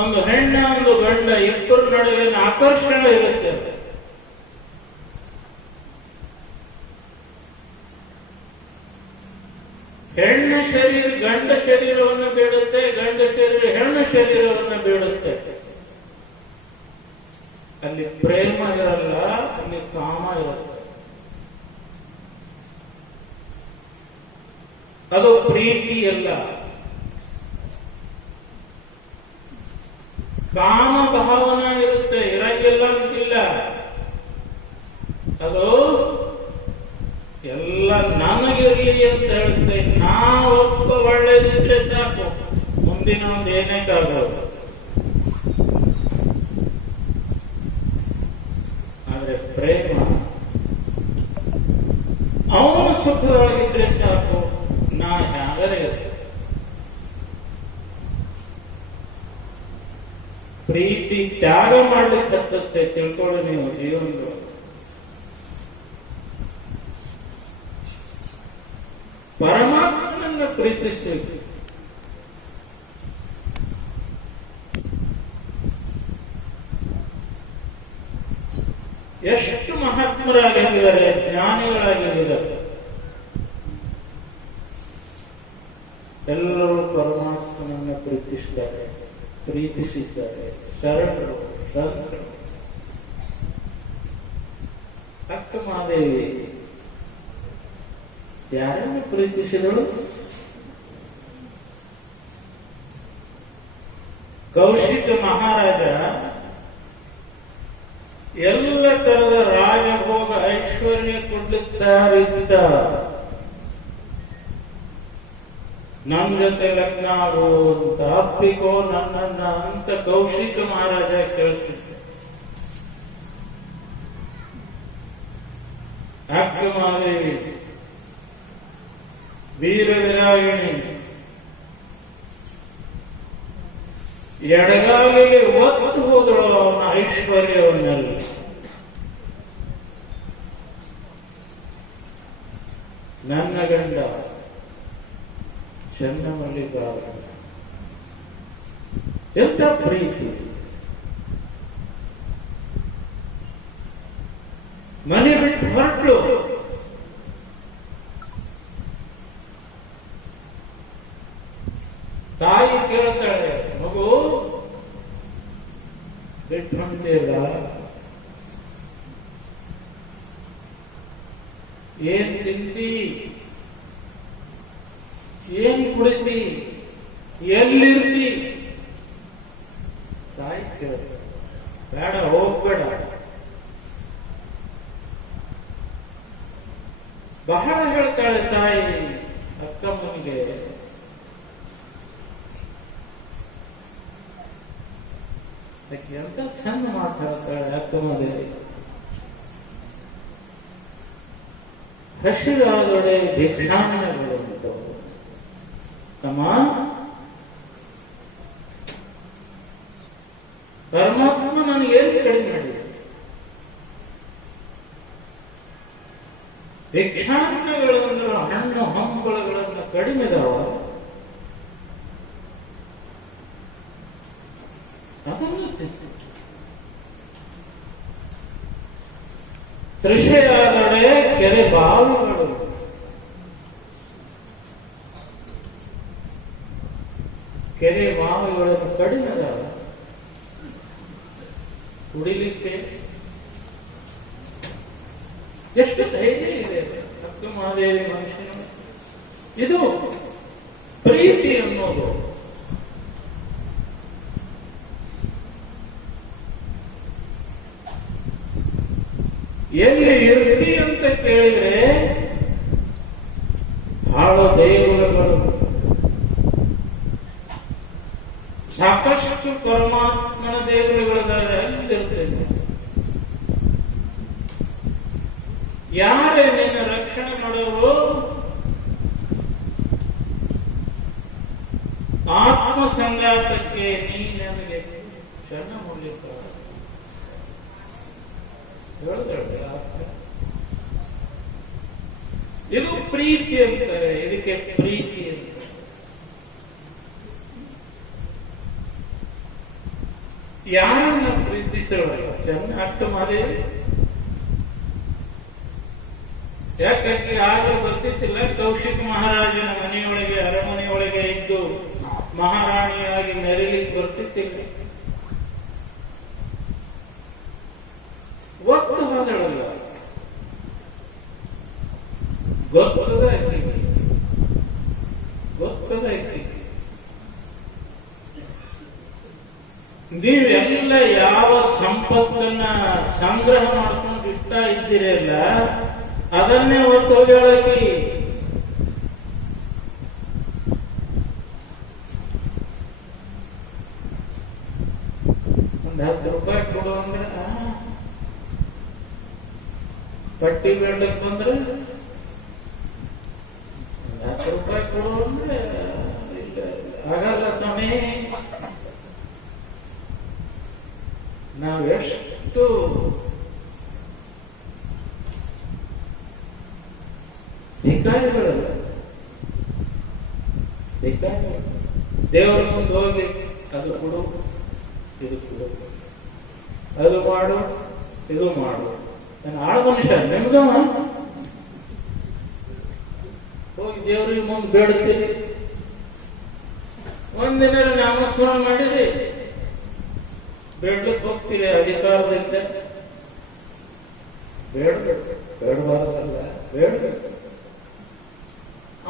ಒಂದು ಹೆಣ್ಣ ಒಂದು ಗಂಡ, ಇಬ್ಬರ ನಡುವೆ ಆಕರ್ಷಣೆ ಇರುತ್ತೆ. ಹೆಣ್ಣ ಶರೀರ ಗಂಡ ಶರೀರವನ್ನು ಬೇಡುತ್ತೆ, ಗಂಡ ಶರೀರ ಹೆಣ್ಣ ಶರೀರವನ್ನು ಬೇಡುತ್ತೆ. ಅಲ್ಲಿ ಪ್ರೇಮ ಇರಲ್ಲ, ಅಲ್ಲಿ ಕಾಮ ಇರುತ್ತೆ. ಅದು ಪ್ರೀತಿ ಅಲ್ಲ. ಕಾಮ ಭಾವನೆ ಇರುತ್ತೆ, ಇರಂಗಿಲ್ಲ ಅಂತಿಲ್ಲ. ಅದು ಎಲ್ಲ ನನಗಿರ್ಲಿ ಅಂತ ಹೇಳುತ್ತೆ. ನಾವೊಬ್ಬ ಒಳ್ಳೇದಿದ್ರೆ ಸಾಕು, ಮುಂದಿನ ಒಂದು ಏನೇ ಕಾಗೋದು. ಆದ್ರೆ ಪ್ರೇಮ ಅವನು ಸುಖದೊಳಗಿದ್ರೆ ಸಾಕು, ನಾ ಹ್ಯಾಂಗರೇ ಇರುತ್ತೆ. ಪ್ರೀತಿ ತ್ಯಾಗ ಮಾಡ್ಲಿಕ್ಕೆ ಹಚ್ಚುತ್ತೆ. ತಿಳ್ಕೊಳ್ಳಿ ನೀವು ಜೀವನದಲ್ಲಿ. ಪರಮಾತ್ಮನನ್ನ ಪ್ರೀತಿಸಬೇಕು. ಎಷ್ಟು ಮಹಾತ್ಮರಾಗಿದ್ದಾರೆ, ಜ್ಞಾನಿಗಳಾಗಿದ್ದಾರೆ. ಎಲ್ಲರೂ ಪರಮಾತ್ಮನನ್ನ ಪ್ರೀತಿಸಿದ್ದಾರೆ ಶರಣರು ಶಾಸ್ತ್ರರು. ಅಕ್ಕ ಮಹಾದೇವಿ ಯಾರನ್ನು ಪ್ರೀತಿಸಿದಳು? ಕೌಶಿಕ ಮಹಾರಾಜ ಎಲ್ಲ ತರದ ರಾಜಭೋಗ ಐಶ್ವರ್ಯ ಕೊಡುತ್ತಾರಿದ್ದ. ನನ್ನ ಜೊತೆ ಲಗ್ನ ಆಗು ಅಂತ ಅಪ್ಪಿಕೋ ನನ್ನನ್ನ ಅಂತ ಕೌಶಿಕ ಮಹಾರಾಜ ಕೇಳಿಸಿದ್ದ. ಅಕ್ಕ ಮಹಾದೇವಿ ವೀರವಿರಾಗಿಣಿ ಎಡಗಾಲಿಗೆ ಒತ್ತು ಹೋದಳು ಅವನ ಐಶ್ವರ್ಯವನ್ನೆಲ್ಲ. ನನ್ನ ಗಂಡ ಚನ್ನಮಲ್ಲಿಗಾರ ಎಂತ ಪ್ರೀತಿ. ಮನೆ ಬಿಟ್ಟು ಹೊರಟು ತಾಯಿ ಕೇಳ್ತಾಳೆ, ಮಗು ಬಿಟ್ಟು ಹೊಂಟಿಲ್ಲ, ಏನ್ ತಿಂತಿ, ಏನ್ ಕುಡಿತಿ, ಎಲ್ಲಿರ್ತಿ? ತಾಯಿ ಕೇಳ್ತಾಳೆ, ಬೇಡ ಹೋಗ್ಬೇಡ. ಬಹಳ ಹೇಳ್ತಾಳೆ ತಾಯಿ ಅಕ್ಕಮ್ಮನಿಗೆ. ಎಂತ ಚಂದ ಮಾತಾಡ್ತಾಳೆ ಅಕ್ಕಮ್ಮದೇವಿ. ಹಸಿರಾದೊಡೆ ಭಿಕ್ಷಾನ್ನಗಳು ತಮ್ಮ, ಪರಮಾತ್ಮ ನನಗೇನು ಕಡಿಮೆ ಮಾಡಿದೆ? ಭಿಕ್ಷಾನ್ನಗಳು ಅಂದ್ರೆ ಹಣ್ಣು ಹಂಪಲುಗಳನ್ನು ಕಡಿಮೆದಾವ. ತೃಷೆಯಾದೊಡೆ ಕೆರೆ ಬಾವಿಗಳು, ಕೆರೆ ಬಾವಿಗಳನ್ನು ಕಡಿಮೆದಾವ ಕುಡಿಲಿಕ್ಕೆ. ಎಷ್ಟು ಧೈರ್ಯ ಇದೆ ಅಕ್ಕ ಮಹಾದೇವಿ ಮನುಷ್ಯನು. ಇದು ಪ್ರೀತಿ ಅನ್ನೋದು. ಎಲ್ಲಿ ಇರ್ತಿ ಅಂತ ಕೇಳಿದ್ರೆ ಬಹಳ ದೇವರುಗಳು, ಸಾಕಷ್ಟು ಪರಮಾತ್ಮನ ದೇವರುಗಳಿದ್ದಾರೆ. ಅಲ್ಲಿರ್ತೇನೆ. ಯಾರೇ ನಿನ್ನ ರಕ್ಷಣೆ ಮಾಡೋರು? ಆತ್ಮ ಸಂಗಾತಕ್ಕೆ ನೀ ನನಗೆ ಶರಣ ಮೂಲಕ ಇದು ಪ್ರೀತಿ ಅಂತಾರೆ. ಇದಕ್ಕೆ ಪ್ರೀತಿ ಅಂತ. ಯಾರನ್ನ ಪ್ರೀತಿಸೋಣ? ಚೆನ್ನ ಅಕ್ಕ ಮಹಾದೇವಿ. ಯಾಕೆ ಆಗ ಗೊತ್ತಿತ್ತಿಲ್ಲ, ಕೌಶಿಕ ಮಹಾರಾಜನ ಮನೆಯೊಳಗೆ ಅರಮನೆಯೊಳಗೆ ಇದ್ದು ಮಹಾರಾಣಿಯಾಗಿ ಮೆರಲಿಕ್ಕೆ ಬರ್ತಿತ್ತಿಲ್ಲ. ಒತ್ತು ಹೋದಳಲ್ಲ, ಗೊತ್ತದ ನೀವೆಲ್ಲ ಯಾವ ಸಂಪತ್ತನ್ನ ಸಂಗ್ರಹ ಮಾಡ್ಕೊಂಡು ಇಡ್ತಾ ಇದ್ದೀರಲ್ಲ, ಅದನ್ನೇ ಒತ್ತು ಹೋಗಿ ಒಂದು 10 ರೂಪಾಯಿ ಕೊಡು ಅಂದ್ರೆ, ಪಟ್ಟಿ ಬೇಡಕ್ಕೆ ಬಂದ್ರೆ 10 ರೂಪಾಯಿ ಕೊಡು ಅಂದ್ರೆ ಆಗಲ್ಲ ಸ್ವಾಮಿ. ನಾವೆಷ್ಟು ಭಿಕಾರಿಗಳಲ್ಲ, ದೇವರ ಮುಂದೆ ಹೋಗಿ ಅದು ಕೊಡು, ಇದು ಕೊಡು, ಅದು ಮಾಡು, ಇದು ಮಾಡು. ನಾನು ಆಳ ಮನುಷ್ಯ ನಿಮ್ಗವ ಹೋಗಿ ದೇವರಿಗೆ ಮುಂದೆ ಬೇಡುತ್ತೀರಿ. ಒಂದಿನ ನಾಮಸ್ಮರಣ ಮಾಡಿರಿ, ಬೇಡ್ಲಿಕ್ಕೆ ಹೋಗ್ತೀರಿ ಅಧಿಕಾರದಿಂದ. ಬೇಡಬಾರದಲ್ಲ, ಬೇಡಬೇಕು.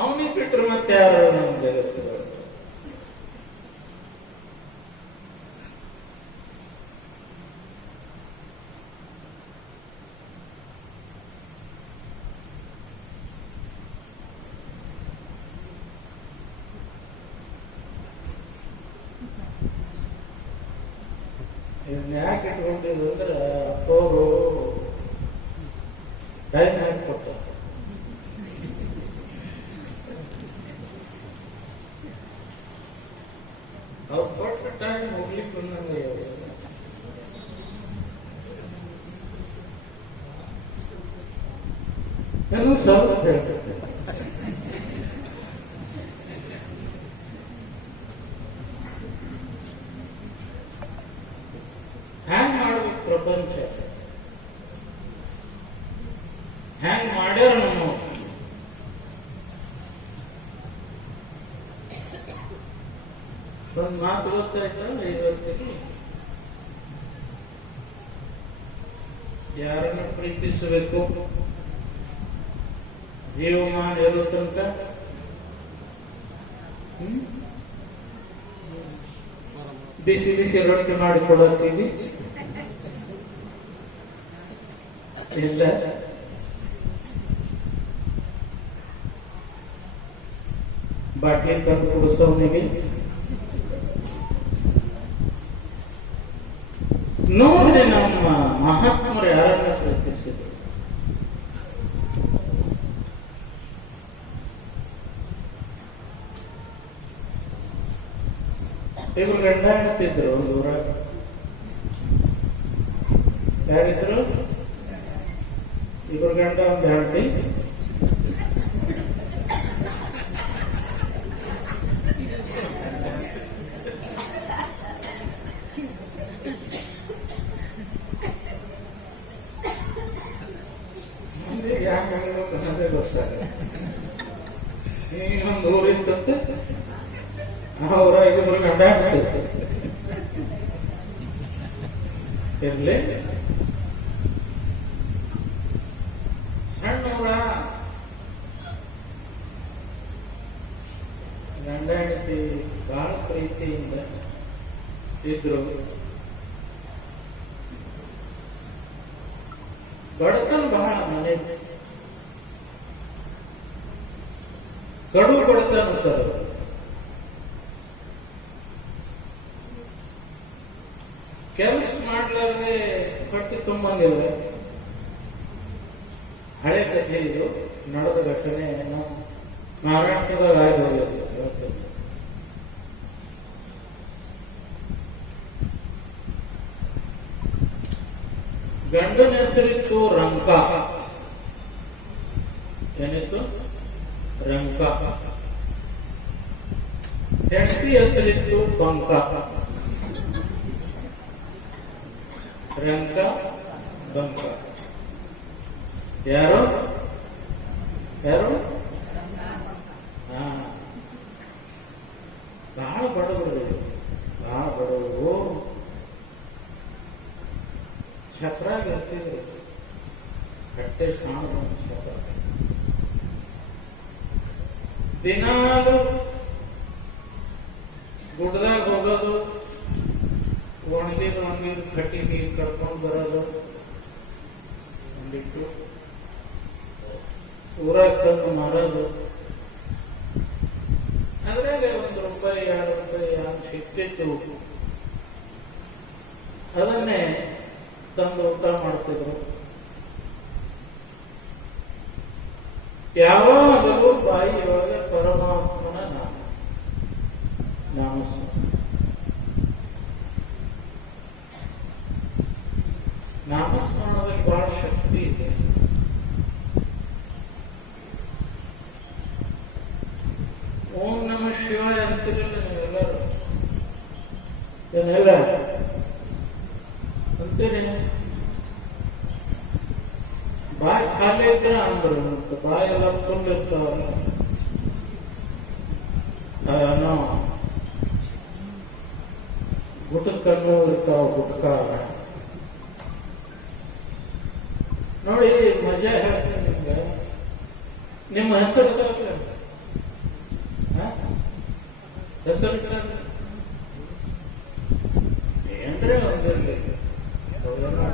ಅವನಿಗೆ ಬಿಟ್ಟರೆ ಮತ್ತೆ ಯಾರು ನಮ್ಮ ಜಗತ್ತು? ಇದನ್ನ ಯಾಕೆ ಇಟ್ಕೊಂಡಿದ್ದು ಅಂದ್ರೆ ಅಪ್ಪವರು ಟೈಮ್ ಹಾಕಿ ಕೊಡ್ತಾರೆ. ಅವ್ರು ಕೊಟ್ಟ ಟೈಮ್ ಹೋಗ್ಲಿಕ್ಕೆ ನಂಗೆ ಏನೋ ಸ್ವಲ್ಪ ಹೇಳ್ತೇನೆ. ಹ್ಯಾಂಗ್ ಮಾಡ್ಬೇಕು ಪ್ರಪಂಚ? ಹ್ಯಾಂಗ್ ಮಾಡ್ಯಾರ ನಮ್ಮ ಒಂದು ಮಾತು ಗೊತ್ತಾಯ್ತಾ? ಇವತ್ತಿಗೆ ಯಾರನ್ನು ಪ್ರೀತಿಸಬೇಕು, ಜೀವಮಾನ ಇರುತ್ತಂತ ಬಿಸಿ ಬಿಸಿ ರೊಟ್ಟಿ ಮಾಡಿಕೊಡತ್ತೀವಿ ಇಲ್ಲ, ಬಾಟ್ಲಿ ತಂದು ಕುಡಿಸೋನಿಗೆ ನೋಡಿ ನಮ್ಮ ಮಹಾತ್ಮರು ಯಾರನ್ನ ಪ್ರೀತಿಸಿದ್ರು. ಇವರು ಗಂಡ ಹೆಂಡತಿದ್ರು ಒಂದು ಊರಾಗ. ಯಾರಿದ್ರು? ಇವರು ಗಂಡ ಒಂದು ಹೆಂಡತಿ. ಯಾಕೆ ಅನ್ನೋದೇ ಗೊತ್ತಾಗ. ಇನ್ನೊಂದು ಊರಿತ್ತಂತೆ, ಅವರ ಇಬ್ಬರು ಗಂಡ ಹೆಂಡತಿ ಇರ್ಲಿ. ಸಣ್ಣವರ ಗಂಡ ಹೆಂಡತಿ ಬಹಳ ಪ್ರೀತಿಯಿಂದ ಇದ್ರು. ಬಡತನ ಬಹಳ ಮನೆ, ಕಡು ಬಡತನ ಸರ್. ಕೆಲಸ ಮಾಡ್ಲಾರ್ದೆ ಹೊಟ್ಟೆ ತುಂಬಂಗಿಲ್ಲ. ಹಳೆ ಕಥೆ ಇದು, ನಡೆದ ಘಟನೆ ನಮ್ಮ ಮಹಾರಾಷ್ಟ್ರದಾಗ ಆಗಿ. ಗಂಡನ ಹೆಸರಿತ್ತು ರಂಕ. ಏನಿತ್ತು? ರಂಕ. ಹೆಂಡತಿ ಹೆಸರಿತ್ತು ಬಂಕ. ರಂಕ ಬಂಕ. ಯಾರು ಯಾರು? ಬಹಳ ಬಡವರು, ಬಹಳ ಬಡವರು. ಛತ್ರಾಗ ಇರ್ತಿದ್ರು, ಕಟ್ಟೆ ಸಾಣ ಛತ್ರ. ದಿನಾಲು ಗುಡ್ದಾಗ ಹೋಗೋದು, ಒಣಗಿದ ಕಟ್ಟಿ ನೀರು ಕರ್ಕೊಂಡು ಬರೋದು, ಒಂದಿಟ್ಟು ಊರಾಗ ತಂದು ಮಾರೋದು. ಅದ್ರಾಗ ಒಂದು ರೂಪಾಯಿ 2 ರೂಪಾಯಿ ಹಂಗೆ ಸಿಕ್ತಿತ್ತು. ಅದನ್ನೇ ತಂದು ಊಟ ಮಾಡ್ತಿದ್ರು. ಯಾವಾಗಲೂ ಬಾಯಿಯೊಳಗೆ ಪರಮಾತ್ಮನ ನಾಮಸ್ಮರಣೆ. ನಾಮಸ್ಮರಣದಲ್ಲಿ ಬಹಳ ಶಕ್ತಿ ಇದೆ. ಓಂ ನಮಃ ಶಿವಾಯ ಅಂತಿರಲ್ಲ ನೀವೆಲ್ಲರೂ? ಏನೆಲ್ಲ ಅಂತೀರಿ? ಬಾಯಿ ಖಾಲಿ ಇದ್ರೆ ಅಂದ್ರು, ಬಾಯಿ ಎಲ್ಲ ತುಂಬಿರ್ತಾವಲ್ಲ. ನಿಮ್ಮ ಹೆಸರು ಹೆಸರು ಏನ್ರಿ ಒಂದಿರಲಿ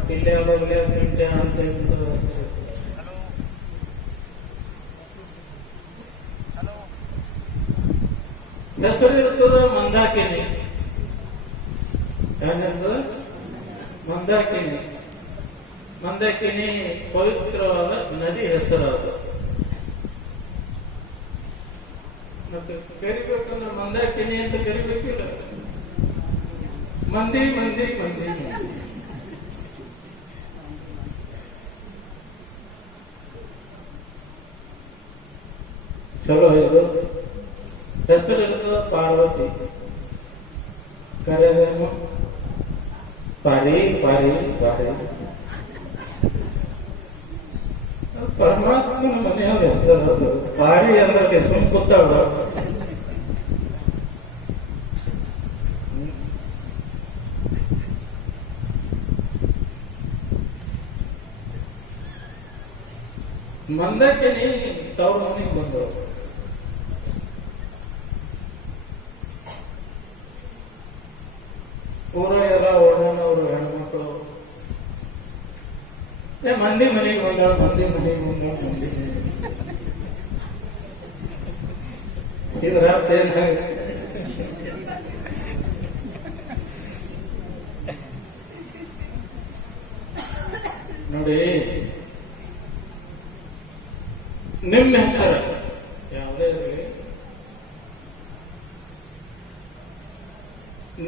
ಕಿಲ್ಲೆ ಅವಾಗಲೇ ಗಂಟೆ ಅಂತ ಹೆಸರು ಇರ್ತದ ಮಂದಾಕಿನಿ. ಏನಿರ್ತದ? ಮಂದಾಕಿನಿ. ಮಂದಾಕಿನಿ ಪವಿತ್ರವಾದ ನದಿ ಹೆಸರು ಅದು. ಮತ್ತೆ ಕರಿಬೇಕಂದ್ರೆ ಮಂದಾಕಿನಿ ಅಂತ ಕರಿಬೇಕಿಲ್ಲ. ಮಂದಿ ಮಂದಿ ಮಂದಿ ಚಲೋ ಇದು. ಹೆಸರು ಇರ್ತದ ಪಾರ್ವತಿ. ಕರೆದೇನು ಪಾರಿ ಪಾರಿ ಪಾರಿ. ಪರಮಾತ್ಮನ ಮನೆಯವ್ರ ಹೆಸರು ಪಾರಿ ಅಂದ್ರೆ ಸುಮ್ ಕೂತಾವ. ಮಂದಕ್ಕಿನಿ ತವ್ರ ಮನೆಗೆ ಬಂದವರು. ಊರ ಎಲ್ಲ ಓಡಾಡೋರು ಹೆಣ್ಮಕ್ಳು ಮಂದಿ ಮನೆಗೆ ಬಂದಾಳ, ಮಂದಿ ಮನೆಗೆ ಬಂದಾಳ, ಮಂದಿ ಇದ್ರ ಏನ್ ನೋಡಿ. ನಿಮ್ಮ ಹೆಸರು ಯಾವುದೇ ಇರಲಿ,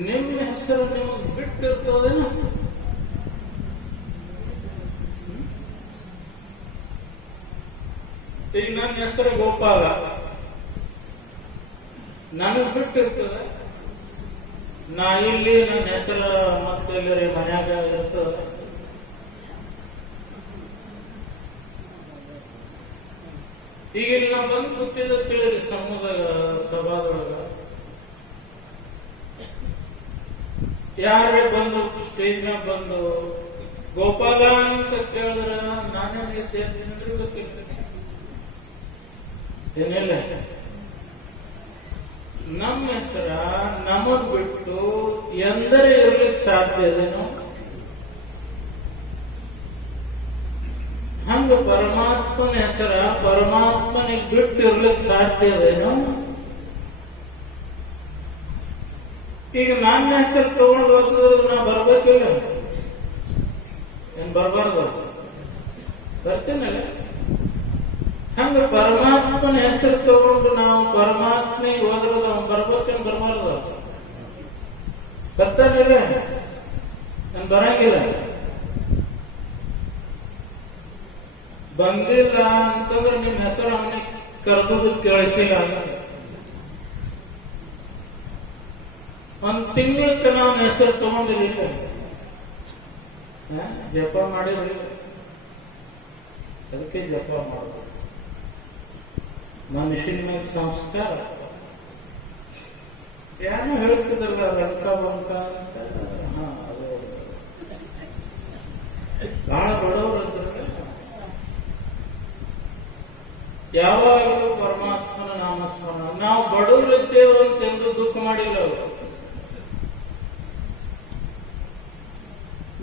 ನಿಮ್ಮ ಹೆಸರು ನಿಮಗೆ ಬಿಟ್ಟಿರ್ತದೇನು? ಈಗ ನನ್ನ ಹೆಸರು ಗೋಪಾಲ, ನನಗ್ ಬಿಟ್ಟಿರ್ತದೆ. ನಾ ಇಲ್ಲಿ ನನ್ನ ಹೆಸರು ಮತ್ತೆ ಮನ್ಯಾಗ ಇರ್ತದ. ಈಗ ಇಲ್ಲಿ ನಾ ಬಂದು ಕೂತಿದ್ದ ತಿಳಿರಿ ಸಮೂಹದಾಗ ಸಭಾದೊಳಗ ಯಾರೇ ಬಂದು ಸ್ಟೇಜ್ ಮ್ಯಾಗ ಬಂದು ಗೋಪಾಲ ಅಂತ ಕೇಳಿದ್ರ ನಾನೇ ಗೊತ್ತಿಲ್ಲ ಏನಿಲ್ಲ. ನಮ್ಮ ಹೆಸರ ನಮಗ್ ಬಿಟ್ಟು ಎಂದರೆ ಇರ್ಲಿಕ್ಕೆ ಸಾಧ್ಯ ಇದೇನು? ಹಂಗ ಪರಮಾತ್ಮನ ಹೆಸರ ಪರಮಾತ್ಮನಿಗೆ ಬಿಟ್ಟು ಇರ್ಲಿಕ್ಕೆ ಸಾಧ್ಯ ಇದೇನು? ಈಗ ನನ್ನ ಹೆಸರು ತಗೊಂಡು ಹೋದ್ರೆ ನಾ ಬರ್ಬೇಕಿಲ್ಲ, ಏನ್ ಬರ್ಬಾರ್ದು? ಬರ್ತೀನಲ್ಲ. ಹಂಗ ಪರಮಾತ್ಮನ ಹೆಸರು ತಗೊಂಡು ನಾವು ಪರಮಾತ್ಮಿಗೆ ಹೋದ್ರದ ಅವ್ನು ಬರ್ಬೇಕೇನು ಬರ್ಬಾರ್ದು? ಬರ್ತಾನಿಲ್ಲ, ನಾನು ಬರಂಗಿಲ್ಲ. ಬಂದಿಲ್ಲ ಅಂತಂದ್ರೆ ನಿಮ್ ಹೆಸರು ಅವನಿಗೆ ಕರೆದು ಕೇಳಿಸಿಲ್ಲ ಅಂತ. ಒಂದ್ ತಿಂಗಳ ತನ ಅವನ ಹೆಸರು ತಗೊಂಡಿರಲಿಲ್ಲ, ಜಪ ಮಾಡಿರಲಿಲ್ಲ. ಅದಕ್ಕೆ ಜಪ ಮಾಡೋದು ಮನುಷ್ಯನ ಮೇಲೆ ಸಂಸ್ಕಾರ. ಯಾರು ಹೇಳ್ತಿದಲ್ಲ ರೊಕ್ಕ ಬಂತ ಅಂತ. ಅದು ಬಹಳ ಬಡವರು ಇದ್ರೆ ಯಾವಾಗಲೂ ಪರಮಾತ್ಮನ ನಾಮಸ್ಮರಣ. ನಾವು ಬಡವರಿದ್ದೇವೆ ಅಂತೆಂದು ದುಃಖ ಮಾಡಿಲ್ಲ ಅವರು.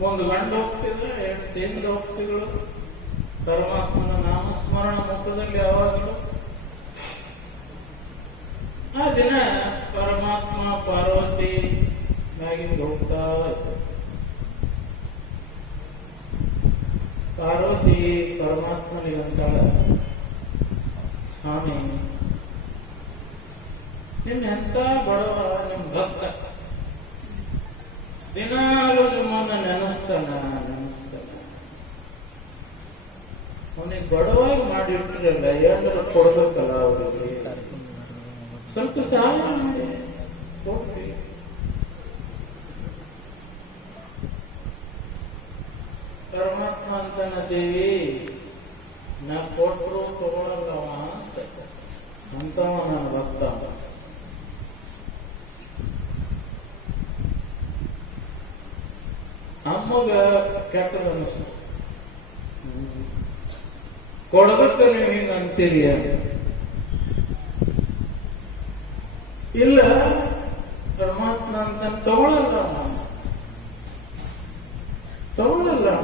ಒಂದು ಗಂಡು ಹೋಗ್ತಿದ್ರೆ ಹೆಣ್ಣು ಹೋಗ್ತಿಗಳು ಪರಮಾತ್ಮನ ನಾಮಸ್ಮರಣ ಮುಖದಲ್ಲಿ ಯಾವಾಗಲೂ. ಆ ದಿನ ಪರಮಾತ್ಮ ಪಾರ್ವತಿ ಮ್ಯಾಗಿಂದ ಹೋಗ್ತಾ ಇದ್ರು. ಪಾರ್ವತಿ ಪರಮಾತ್ಮನಿಗಂತಾಳ, ಸ್ವಾಮಿ ನಿನ್ನ ಎಂತ ಬಡವ, ನಿಮ್ ಭಕ್ತ ದಿನಾಲು ನಿಮ್ಮನ್ನ ನೆನೆಸ್ತಾನ. ಅವನಿಗೆ ಬಡವಾಗಿ ಮಾಡಿರ್ತಿರಲ್ಲ, ಏನಾದ್ರು ಕೊಡ್ಬೇಕಲ್ಲ ಅವರಿಗೆ, ಸ್ವಲ್ಪ ಸಹಾಯ ಮಾಡಿ ಕೊಡ್ತೀವಿ. ಪರಮಾತ್ಮ ಅಂತಾನ, ದೇವಿ ನಾ ಕೊಟ್ಟರು ತಗೊಳಲ್ಲವ ಅಂತವ ನನ್ನ ಭಕ್ತ. ಅಮ್ಮಗ ಕೆಟ್ಟದ ಅನಿಸ್ತು, ಕೊಡ್ಬೇಕು ನೀವು ಹಿಂಗಂತ ಹತ್ತೀರಿ ಇಲ್ಲ, ಪರಮಾತ್ಮ ಅಂತ ತಗೊಳ್ಳಲ್ಲ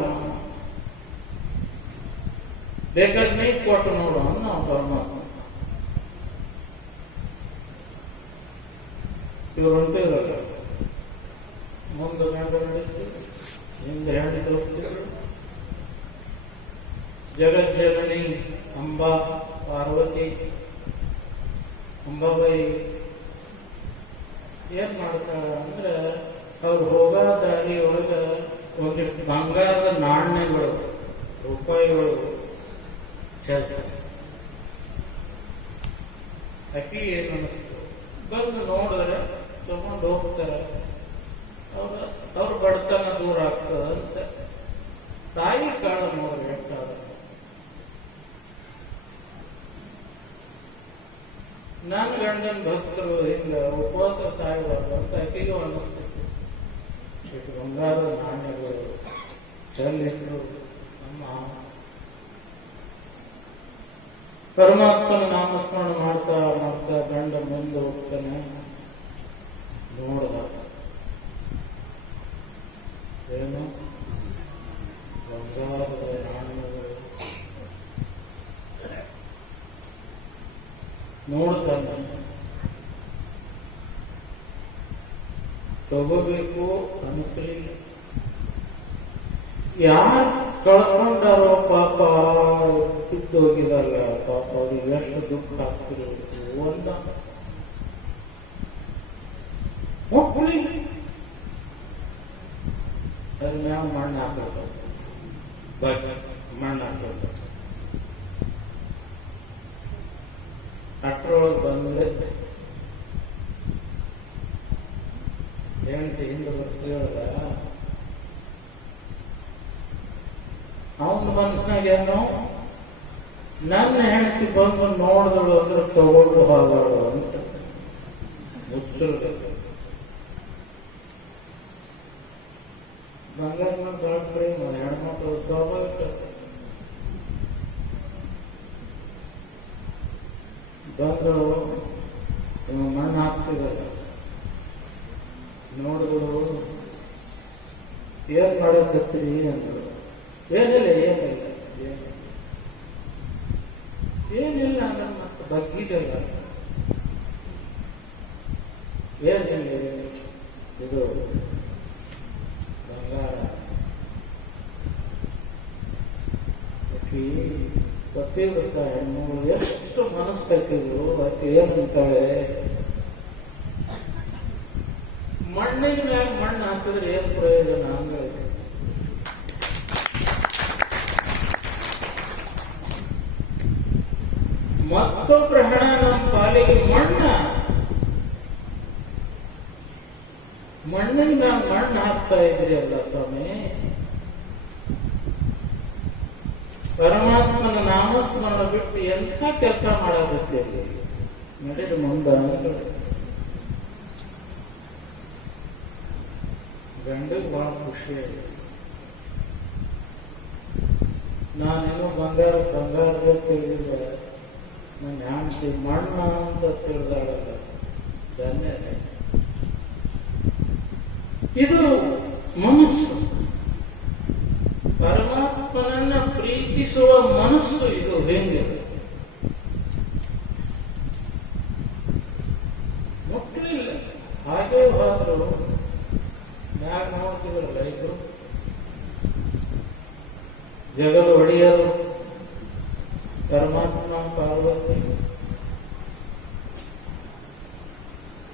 ನಾವು ಬೇಕಾದ್ರೆ ನೀ ಕೊಟ್ಟು ನೋಡು ನಾವು ಪರಮಾತ್ಮ. ಇವರು ಹೊಂಟಿರಲ್ಲ, ಮುಂದೆ ಗಂಡ ನಡೀತೀವಿ, ಹಿಂದೆ ಹೆಂಡಿ ತೋರಿಸ್ತೀವಿ. ಜಗಜ್ಜನನಿ ಅಂಬಾ ಪಾರ್ವತಿ ಅಂಬಾಬಾಯಿ ಏನ್ ಮಾಡ್ತಾರ ಅಂದ್ರೆ, ಅವ್ರು ಹೋಗೋ ದಾರಿ ಒಳಗ ಒಂದಿಷ್ಟು ಬಂಗಾರದ ನಾಣ್ಯಗಳು, ರೂಪಾಯಿಗಳು ಚೆಲ್ತಾರೆ. ಅಕ್ಕಿ ಏನು ಅನಿಸ್ತು, ಬಂದು ನೋಡಿದ್ರೆ ತಗೊಂಡು ಹೋಗ್ತಾರೆ. ಅವ್ರ ಬಡತನ ದೂರ ಆಗ್ತದ ಅಂತ ತಾಯಿ ಕಾಳ ನೋಡ್ರಿ ಹೇಳ್ತಾರ. ನನ್ನ ಗಂಡನ ಭಕ್ತರು ಹಿಂಗ ಉಪವಾಸ ಸಾಯಬಾರ್ದು ಅಂತ ಅಕ್ಕಿಗೂ ಅನ್ನಿಸ್ತೈತಿ. ಇಷ್ಟು ಬಂಗಾರದ ನಾಣ್ಯಗಳು ಚೆಲ್ಲಿಟ್ಟು ನಮ್ಮ ಪರಮಾತ್ಮನ ನಾಮಸ್ಮರಣ ಮಾಡ್ತಾ ಮಾಡ್ತಾ ಗಂಡ ಮುಂದೆ ಹೋಗ್ತಾನೆ. ನೋಡ್ದ ಏನು ಬಂಗಾರದ ನಾಣ್ಯಗಳು ನೋಡ್ತಾನೆ. ತಗೋಬೇಕು ಅನಿಸಲಿಲ್ಲ. ಯಾರು ಕಳ್ಕೊಂಡಾರೋ ಪಾಪ, ಬಿದ್ದೋಗಿದಾರಲ್ಲ ಪಾಪ, ಅವ್ರಿಗೆ ಎಷ್ಟು ದುಃಖ ಆಗ್ತಿರೋದು. ಒಂದ ಅದ್ರ ಮ್ಯಾಗ ಮಣ್ಣು ಹಾಕೋದು, ಮಣ್ಣು ಹಾಕೋದು. ಅಷ್ಟರೊಳಗೆ ಬಂದ್ರೆ ಹೆಂಡತಿ ಹಿಂದೆ ಬರ್ತೀವಲ್ಲ, ಅವನ ಮನಸ್ಸಿನಾಗ ಏನೋ ನನ್ನ ಹೆಂಡತಿ ಬಂದು ನೋಡಿದಳು ಅಂದ್ರೆ ತಗೊಂಡು ಹೋಗೋಳು ಅಂತ ಮುಚ್ಚಿರ್ಬೇಕು. ಬಂಗಾರ ಬೆಳಕ್ರಿ ಹೆಣ್ಮಕ್ಳು ಸ್ವಾಭಾವಿಕ. ಬಂದರು ಮಣ್ಣು ಹಾಕ್ತಿದ್ದಾರೆ, ನೋಡಿದ್ರು ಏನ್ ಮಾಡಕತ್ತೀರಿ ಅಂದರು. ಏನಿಲ್ಲ ಅಂದ್ರೆ ಮತ್ತೆ ಬಗ್ಗಿದೆಲ್ಲ ಏನಿಲ್ಲ, ಇದು ಬಂಗಾರ ಗೊತ್ತಿರುತ್ತ ಹೆಣ್ಣು ಎಷ್ಟು ಮನಸ್ಸಾಕಿದ್ರು. ಅದಕ್ಕೆ ಏನಂತಾಳೆ, ಮಣ್ಣಿನ ಮ್ಯಾಗ ಮಣ್ಣು ಹಾಕಿದ್ರೆ ಏನ್ ಪ್ರಯೋಜನ ಅಂದ್ರೆ, ಮತ್ತೊಬ್ಬರ ಹಣ ನಮ್ಮ ಪಾಲಿಗೆ ಮಣ್ಣಿನ ಮ್ಯಾಗ ಮಣ್ಣು ಹಾಕ್ತಾ ಇದ್ರಿ ಅಲ್ಲ ಸ್ವಾಮಿ. ಪರಮಾತ್ಮನ ನಾಮಸ್ಮರಣ ಬಿಟ್ಟು ಎಂಥ ಕೆಲಸ ಮಾಡಾಗುತ್ತೆ ನಡೆದು ಮುಂದೆ. ಗಂಡಿಗೆ ಬಹಳ ಖುಷಿ ಆಗಿದೆ. ನಾನೇನೋ ಬಂಗಾರ ತಿಳಿದಿಲ್ಲ, ನನ್ನ ಹೆಂಡತಿ ಮಣ್ಣ ಅಂತ ತಿಳಿದಾಳಲ್ಲ, ಧನ್ಯ. ಇದು ಮನಸ್ಸು, ಪರಮಾತ್ಮನನ್ನ ಪ್ರೀತಿಸುವ ಮನಸ್ಸು. ಇದು ಹೆಂಗೆ ಮುಟ್ಲಿಲ್ಲ, ಹಾಗೆ ಹೋದ್ರು. ಯಾಕೆ ನೋಡ್ತಿದ್ರಲ್ಲ, ಇದು ಜಗಲು ಹೊಡೆಯಲು ಪರಮಾತ್ಮ ಪಾರ್ವತಿ.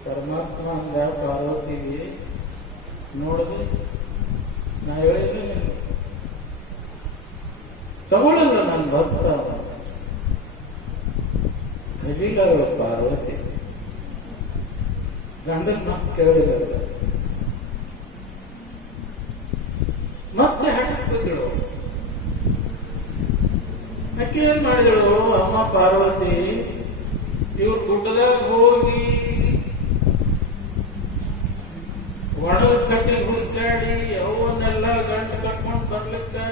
ಪರಮಾತ್ಮ ಅಂದ ಪಾರ್ವತಿಗೆ ನೋಡಿದ್ರೆ ನಾ ಹೇಳಿದ್ರೆ ತಗೊಳ್ಳಲ್ಲ ನನ್ನ ಭಕ್ತ. ಕಲಿಲ್ಲ ಪಾರ್ವತಿ ಗಂಡನ ಮಾತು ಕೇಳಿದ. ಮತ್ತೆ ಹಟ್ಟಿದ್ರು. ಅಕ್ಕಿ ಏನ್ ಮಾಡಿದಳು ಅಮ್ಮ ಪಾರ್ವತಿ, ಇವ್ರು ಗುಡ್ಡದಾಗ ಹೋಗಿ ಒಣಗ ಕಟ್ಟಿ ಹುಡ್ಕಾಡಿ ಅವನ್ನೆಲ್ಲ ಗಂಟು ಕಟ್ಕೊಂಡು ಬರ್ಲಿಕ್ಕೆ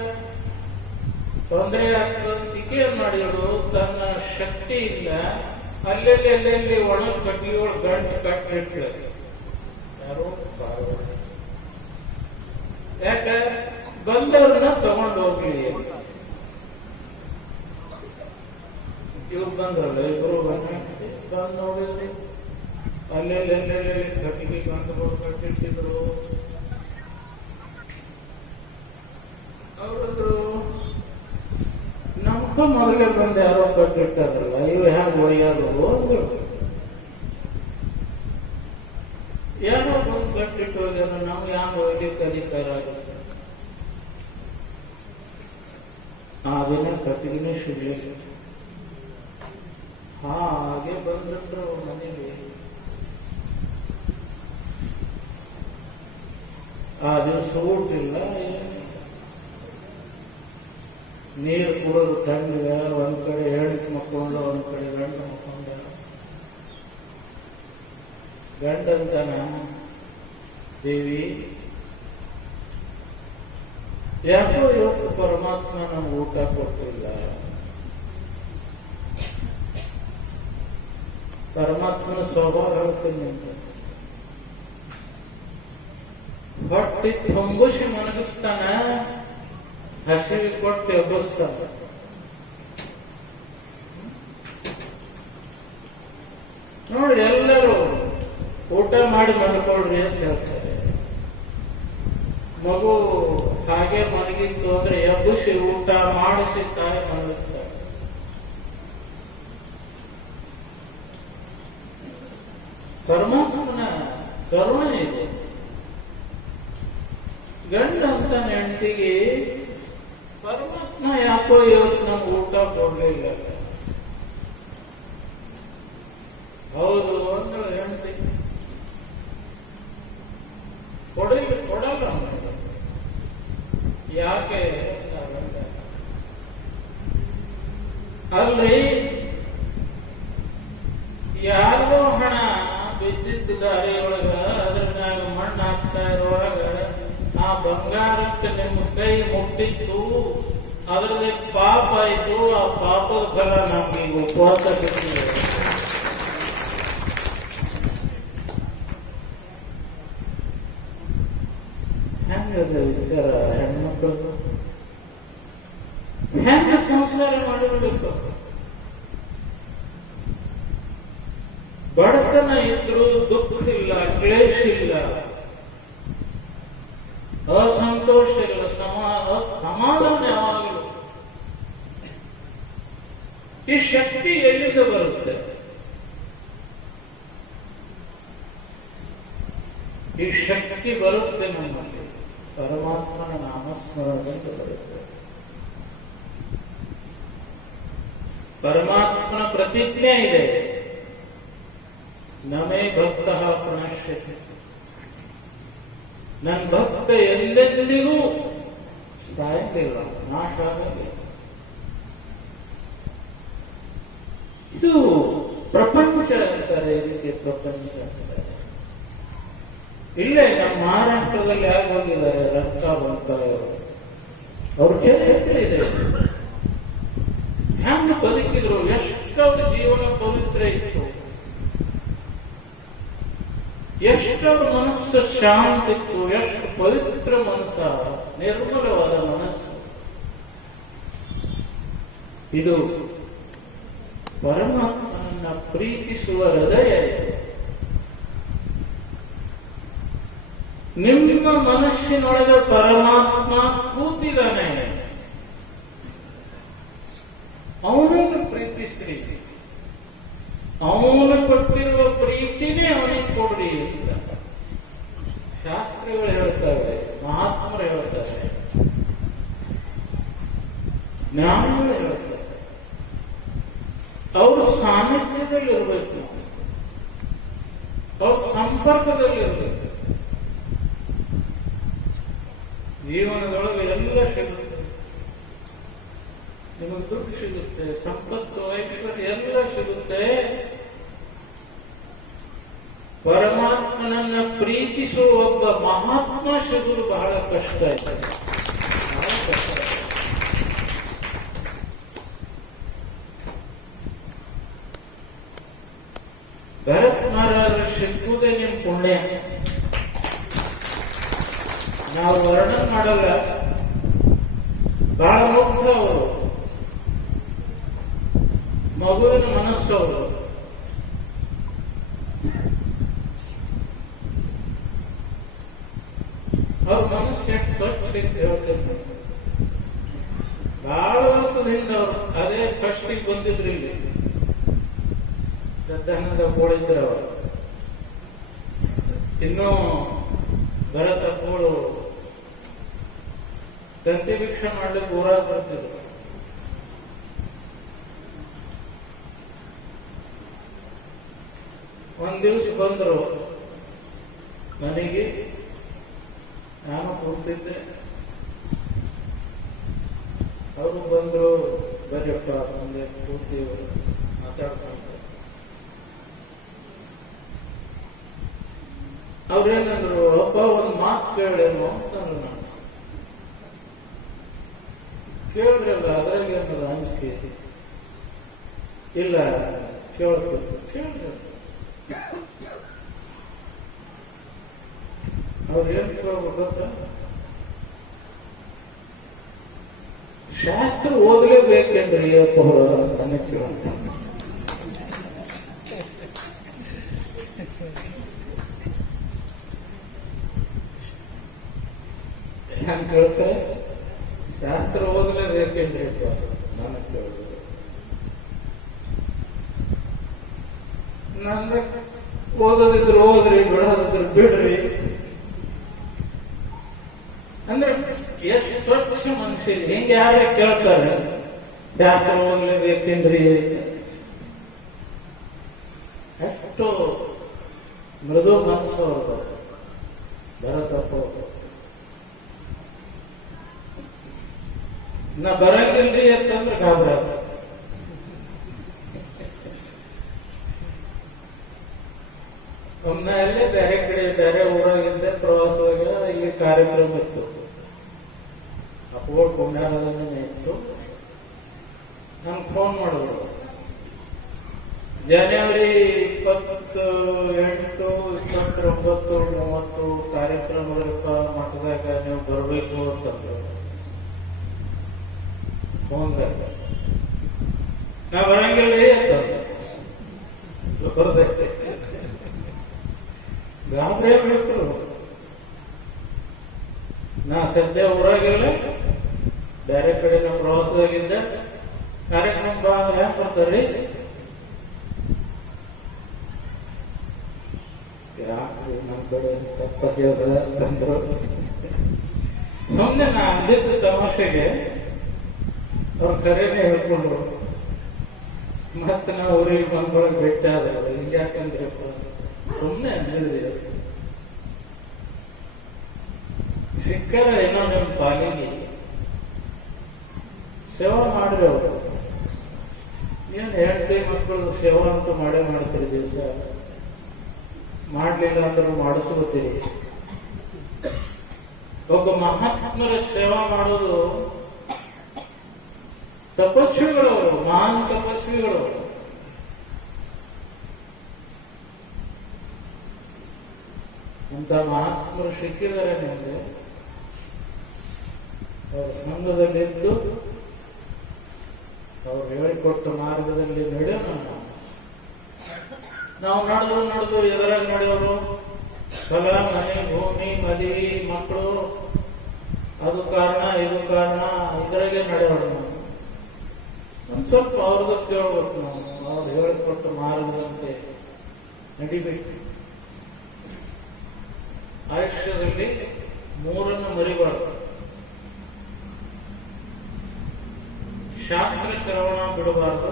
ತೊಂದರೆ ಆಗ್ತದೆ. ಏನ್ ಮಾಡಿದಳು, ತನ್ನ ಶಕ್ತಿ ಇಲ್ಲ. ಅಲ್ಲೆಲ್ಲಿ ಒಣ ಕಟ್ಟಿಗೆಗಳು ಗಂಟು ಕಟ್ಟಿರ್ತಾರೆ. ಯಾರೋ ಪಾರ್ವತಿ ಯಾಕ ಬಂದವ್ರನ್ನ ತಗೊಂಡು ಹೋಗ್ಲಿ. ಇವ್ರು ಬಂದ್ರಲ್ಲ, ಇಬ್ರು ಬಂದು ನೋಡಿದ್ರಿ ಅಲ್ಲೆಲ್ಲಿ ಕಟ್ಟಿಗೆ ಗಂಟುಗಳು ಕಟ್ಟಿರ್ತಿದ್ರು. ಅವರು ನಮ್ಕ ಮೊದಲೇ ಬಂದು ಯಾರೋ ಕಟ್ಟಿರ್ತಾರಲ್ಲ, ಇವು ಹೆಂಗ್ ಒಯ್ಯಾರು ಅಂದ್ರು. ಯಾರೋ ಬಂದು ಕಟ್ಟಿಟ್ಟು ಹೋಗ್ಯಾರ, ನಮ್ಗೆ ಹ್ಯಾಂಗ ಒಯ್ಲಿಕ್ಕೆ ಅಧಿಕಾರ ಆಗುತ್ತೆ. ಆ ದಿನ ಕಟ್ಟಿಗೆನೇ ಸಿಗ್ಲಿಲ್ಲ. ಹಾಗೆ ಬಂದ್ಬಿಟ್ರು ಮನೆಗೆ. ಆ ದಿವಸ ಊಟ ಇಲ್ಲ, ನೀರು ಕುಡಿದು ತಣ್ಣಗ. ಒಂದ್ ಕಡೆ ಹೆಣ್ಣು ಮಕ್ಕೊಂಡು, ಒಂದ್ ಕಡೆ ಗಂಡ ಮಕ್ಕೊಂಡ. ಗಂಡಂತನ ದೇವಿ ಯಾಕೋ ಇವತ್ತು ಪರಮಾತ್ಮ ನಮ್ಗೆ ಊಟ ಕೊಟ್ಟಿಲ್ಲ. ಪರಮಾತ್ಮನ ಸ್ವಭಾವ ಹೇಳ್ತೀನಿ ಅಂತ ಹೊಟ್ಟಿ ಹೊಂಬುಸಿ ಮನಗಿಸ್ತಾನ, ಹಸಿವಿ ಕೊಟ್ಟು ಎಬ್ಬಿಸ್ತಾನ. ನೋಡಿ, ಎಲ್ಲರೂ ಊಟ ಮಾಡಿ ಮಲ್ಕೊಳ್ರಿ ಅಂತ ಹೇಳ್ತಾರೆ. ಮಗು ಹಾಗೆ ಮಲಗಿತ್ತು ಅಂದ್ರೆ ಎಬ್ಬಿಸಿ ಊಟ ಮಾಡಿಸಿ ತಾಯಿ ಮಲಗಿಸ್ತಾರೆ. ಪರಮಾತ್ಮನ ಕರುಣೆ ಇದೆ. ಗಂಡ ಅಂತ ಹೆಂಡತಿಗೆ ಪರಮಾತ್ಮ ಯಾಕೋ ಇವತ್ತು ನಮ್ಗೆ ಊಟ ಕೊಡ್ಲಿಲ್ಲ. ಹೌದು ಅಂದ್ರೆ ಹೆಂಡತಿ ಕೊಡಲ್ಲ. ಯಾಕೆ ಅಲ್ರಿ, ಯಾರಿಗೋ ಹಣ ಬಿದ್ದಿದ್ದ ಗಾಳಿಯೊಳಗ ಅದ್ರ ಮ್ಯಾಗ ಮಣ್ಣು ಹಾಕ್ತಾ ಇರೋಳಗ ಆ ಬಂಗಾರಕ್ಕೆ ನಿಮ್ಮ ಕೈ ಮುಟ್ಟಿತ್ತು, ಅದ್ರದ್ದು ಪಾಪ ಆಯ್ತು. ಆ ಪಾಪದ ಫಲ ನಮ್ಗೆ ಉಪವಾಸ ಬಿಟ್ಟಿದೆ. ಹೆಂಗದ ವಿಚಾರ? ಹೆಣ್ಮಕ್ಳು ಹೆಂಗ ಸಂಸಾರ ಮಾಡಿಬಿಡ್ಬೇಕು? ಬಡತನ ಇದ್ರು ದುಃಖ ಇಲ್ಲ, ಕ್ಲೇಶ ಇಲ್ಲ, ಅಸಂತೋಷ ಇಲ್ಲ, ಸಮಾಧಾನ ಯಾವಾಗಲೂ. ಈ ಶಕ್ತಿ ಎಲ್ಲಿಂದ ಬರುತ್ತೆ? ಈ ಶಕ್ತಿ ಬರುತ್ತೆ ನಮ್ಮಲ್ಲಿ ಪರಮಾತ್ಮನ ನಾಮಸ್ಮರಣೆಯಿಂದ ಬರುತ್ತೆ. ಪರಮಾತ್ಮನ ಪ್ರತಿಜ್ಞೆ ಇದೆ, ನಮೇ ಭಕ್ತ ಪ್ರಣಶ್ಯತೆ. ನನ್ನ ಭಕ್ತ ಎಲ್ಲೆಂದಿಗೂ ಸಾಯಂಗಿಲ್ಲ, ನಾಶ ಆಗಲಿ. ಇದು ಪ್ರಪಂಚ ಅಂತಾರೆ, ಇದಕ್ಕೆ ಪ್ರಪಂಚ ಅಂತಾರೆ. ಇಲ್ಲೇ ನಮ್ಮ ಮಹಾರಾಷ್ಟ್ರದಲ್ಲಿ ಆಗಿ ಹೋಗಿದ್ದಾರೆ ರಕ್ತ ಬಂತಾರೆ. ಅವ್ರ ಚರಿತ್ರೆ ಇದೆ, ಹೆಂಗ ಬದುಕಿದ್ರು, ಎಷ್ಟವ್ರ ಜೀವನ ಪವಿತ್ರ ಇತ್ತು, ಎಷ್ಟವ್ರ ಮನಸ್ಸು ಶಾಂತಿ ಇತ್ತು, ಎಷ್ಟು ಪವಿತ್ರ ಮನಸ್ಸ, ನಿರ್ಮಲವಾದ ಮನಸ್ಸು. ಇದು ಪರಮಾತ್ಮನನ್ನ ಪ್ರೀತಿಸುವ ಹೃದಯ. ನಿಮ್ಮ ಮನಸ್ಸಿನೊಳಗೆ ಪರಮಾತ್ಮ ಕೂತಿದ್ದಾನೆ, ಅವನನ್ನು ಪ್ರೀತಿಸ್ರಿ. ಅವನು ಕೊಟ್ಟಿರುವ ಪ್ರೀತಿನೇ ಅವನಿಗೆ ಕೊಡ್ರಿ ಅಂತ ಶಾಸ್ತ್ರಗಳು ಹೇಳ್ತಾರೆ, ಮಹಾತ್ಮರು ಹೇಳ್ತಾರೆ, ಜ್ಞಾನಿಗಳು ಹೇಳ್ತಾರೆ. ಅವ್ರ ಸಾನ್ನಿಧ್ಯದಲ್ಲಿರ್ಬೇಕು, ಅವ್ರ ಸಂಪರ್ಕದಲ್ಲಿರ್ಬೇಕು. ಜೀವನದೊಳಗೆ ಎಲ್ಲ ಸಿಗುತ್ತೆ, ನಿಮಗೆ ದುಡ್ಡು ಸಿಗುತ್ತೆ, ಸಂಪತ್ತು, ಐಶ್ವರ್ಯ ಎಲ್ಲ ಸಿಗುತ್ತೆ. ಪರಮಾತ್ಮನನ್ನ ಪ್ರೀತಿಸುವ ಒಬ್ಬ ಮಹಾತ್ಮ ಸಿಗುವುದು ಬಹಳ ಕಷ್ಟ ಇದೆ, ಬಹಳ ಕಷ್ಟ. ಭರತ್ ಮಹಾರಾಜರು ಸಿಕ್ಕುದೇ ನಿಮ್ ಪುಣ್ಯ. ನಾವು ವರ್ಣನೆ ಮಾಡಲ್ಲ. ಬಹಳ ಮುಗ್ಧ ಅವರು, ಮಗುವಿನ ಮನಸ್ಸು ಅವರು. ಅವ್ರ ಮನಸ್ಸು ಎಷ್ಟು ಸ್ವಚ್ಛ ಅಂತ ಹೇಳ್ತೇನೆ. ಬಹಳ ವರ್ಷದಿಂದ ಅವರು ಅದೇ ಫಸ್ಟಿಗೆ ಬಂದಿದ್ರು ಇಲ್ಲಿ ಸದ್ದಾನಂದ ಕೋಳಿದ್ರು ಅವರು. ಇನ್ನೂ ಭರತ ಕೋಳು ಗಂತಿ ಭಿಕ್ಷೆ ಮಾಡ್ಲಿಕ್ಕೆ ಊರಾಗ ಬರ್ತಿದ್ರು. ಒಂದ್ ದಿವಸ ಬಂದರು ಮನೆಗೆ. ನಾನು ಕೂರ್ತಿದ್ದೆ, ಅವರು ಬಂದ್ರು. ಬರಪ್ಪ ಮುಂದೆ ಕೂರ್ತೀವಿ ಮಾತಾಡ್ಕೊಂಡು. ಅವ್ರೇನಂದ್ರು, ಅಪ್ಪ ಒಂದ್ ಮಾತು ಕೇಳೇನು ಅಂತಂದ್ರು. ನಾನು ಕೇಳ್ರಲ್ಲ, ಅದ್ರಾಗ ಏನದು ಅಂಜಿಕೆ ಇಲ್ಲ, ಕೇಳ್ಬೇಕು ಕೇಳ್ರಿ. ಅವ್ರು ಏನ್ ಕೇಳ್ಬೇಕು ಗೊತ್ತಾ? ಶಾಸ್ತ್ರ ಓದಲೇಬೇಕೇನ್ರಿ ಅಪ್ಪ ಅಂತ ಕೇಳ್ತಾರೆ. ಹೆಂಗ್ ಕೇಳ್ತಾರೆ? ಶಾಸ್ತ್ರ ಓದಲೇಬೇಕೇನ್ರಿ ಅಪ್ಪ ನನ್ನ ಕೇಳಿದ್ರು. ನಂದ್ರೆ ಓದೋದಿದ್ರು ಓದ್ರಿ, ಬಿಡೋದಿದ್ರು ಬಿಡ್ರಿ ಅಂದ್ರೆ ಎಷ್ಟು ಸ್ವಚ್ಛ ಮನುಷ್ಯ. ಹಿಂಗೆ ಯಾರೇ ಕೇಳ್ತಾರೆ ಶಾಸ್ತ್ರ ಓದಲೇಬೇಕೇನ್ರಿ? ಎಷ್ಟು ಮೃದು ಮನಸ್ಸು ಅವರು ಭರತಪ್ಪ. ನಾ ಬರಂಗಿಲ್ರಿ ಅಂತಂದ್ರೆ ಗಾಬರ. ಒಮ್ಮೆ ಅಲ್ಲೇ ಬೇರೆ ಕಡೆ ಬೇರೆ ಊರಾಗಿದ್ದೆ, ಪ್ರವಾಸವಾಗ ಇಲ್ಲಿ ಕಾರ್ಯಕ್ರಮ ಇತ್ತು. ಅಪ್ಪೋಡ್ ಪುಣ್ಯಾರಾಧನೆ ಇತ್ತು. ನಮ್ಗೆ ಫೋನ್ ಮಾಡಿದ್ರು, ಜನವರಿ 28, 29, 30 ಕಾರ್ಯಕ್ರಮಗಳಪ್ಪ ಮಠದಾಗ ನೀವು ಬರಬೇಕು ಅಂತಂದ್ರು. ಫೋನ್ದಾಗ ನಾ ಬರಂಗಿಲ್ಲ ಅಂತಂದ್ರೆ ಬರ್ದೈತೆ. ಗಾಬರಿ ಆಗ್ಬಿಟ್ಟು ನಾ ಸದ್ಯ ಊರಾಗಿಲ್ಲ, ಬೇರೆ ಕಡೆ ನಾವು ಪ್ರವಾಸದಾಗಿದ್ದ. ಕಾರ್ಯಕ್ರಮ ಹೆಂಗ್ ಬರ್ತಾರ್ರಿ? ಯಾಕ್ರಿ ನಮ್ ಕಡೆ ತಪ್ಪಂದ್ರು. ಸುಮ್ಮನೆ ನಾ ಅಂದಿದ್ದ ತಮಾಷೆಗೆ ಅವ್ರ ಕರೆನೇ ಹೇಳ್ಕೊಂಡ್ರು. ಮತ್ತೆ ನಾವು ಊರಿಗೆ ಬಂದ್ಕೊಳಕ್ ಭೇಟಿ ಆದ್ರೆ ಹಿಂಗೆ ಯಾಕಂದ್ರೆ ಸುಮ್ಮನೆ ಅಂದಿದ್ರಿ. ಸಿಕ್ಕರ ಏನೋ ನಿಮ್ಮ ಪಾಲಿಗೆ ಸೇವಾ ಮಾಡ್ರಿ. ಅವರು ಏನ್ ಹೆಂಡತಿ ಮಕ್ಕಳು ಸೇವಾ ಅಂತೂ ಮಾಡೇ ಮಾಡ್ತೀರಿ. ದಿವಸ ಮಾಡ್ಲಿಲ್ಲ ಅಂದ್ರೂ ಮಾಡಿಸ್ಕೋತೀರಿ. ಒಬ್ಬ ಮಹಾತ್ಮರ ಸೇವಾ ಮಾಡೋದು ತಪಸ್ವಿಗಳು, ಮಹಾನ್ ತಪಸ್ವಿಗಳು. ಅಂತ ಮಹಾತ್ಮರು ಸಿಕ್ಕಿದ್ದಾರೆ ನಿಮಗೆ. ಅವರ ಸಂಘದಲ್ಲಿದ್ದು ಅವರು ಹೇಳಿಕೊಟ್ಟ ಮಾರ್ಗದಲ್ಲಿ ನಡೆಯೋಣ. ನಾವು ನಡೆದು ಎದರಾಗ ನಡೆಯೋರು ಹೊಲ, ಮನೆ, ಭೂಮಿ, ಮದುವೆ, ಮಕ್ಕಳು, ಅದು ಕಾರಣ ಇದು ಕಾರಣ, ಇದರಾಗೆ ನಡೆಯೋಣ. ಒಂದ್ ಸ್ವಲ್ಪ ಅವ್ರದ್ದು ಕೇಳ್ಬೇಕು. ನಾವು ಅವ್ರು ಹೇಳಿಕೊಟ್ಟ ಮಾರ್ಗದಂತೆ ನಡಿಬೇಕು. ಆಯುಷ್ಯದಲ್ಲಿ 3 ಮರಿಬಾರದು. ಶಾಸ್ತ್ರ ಶ್ರವಣ ಬಿಡಬಾರದು,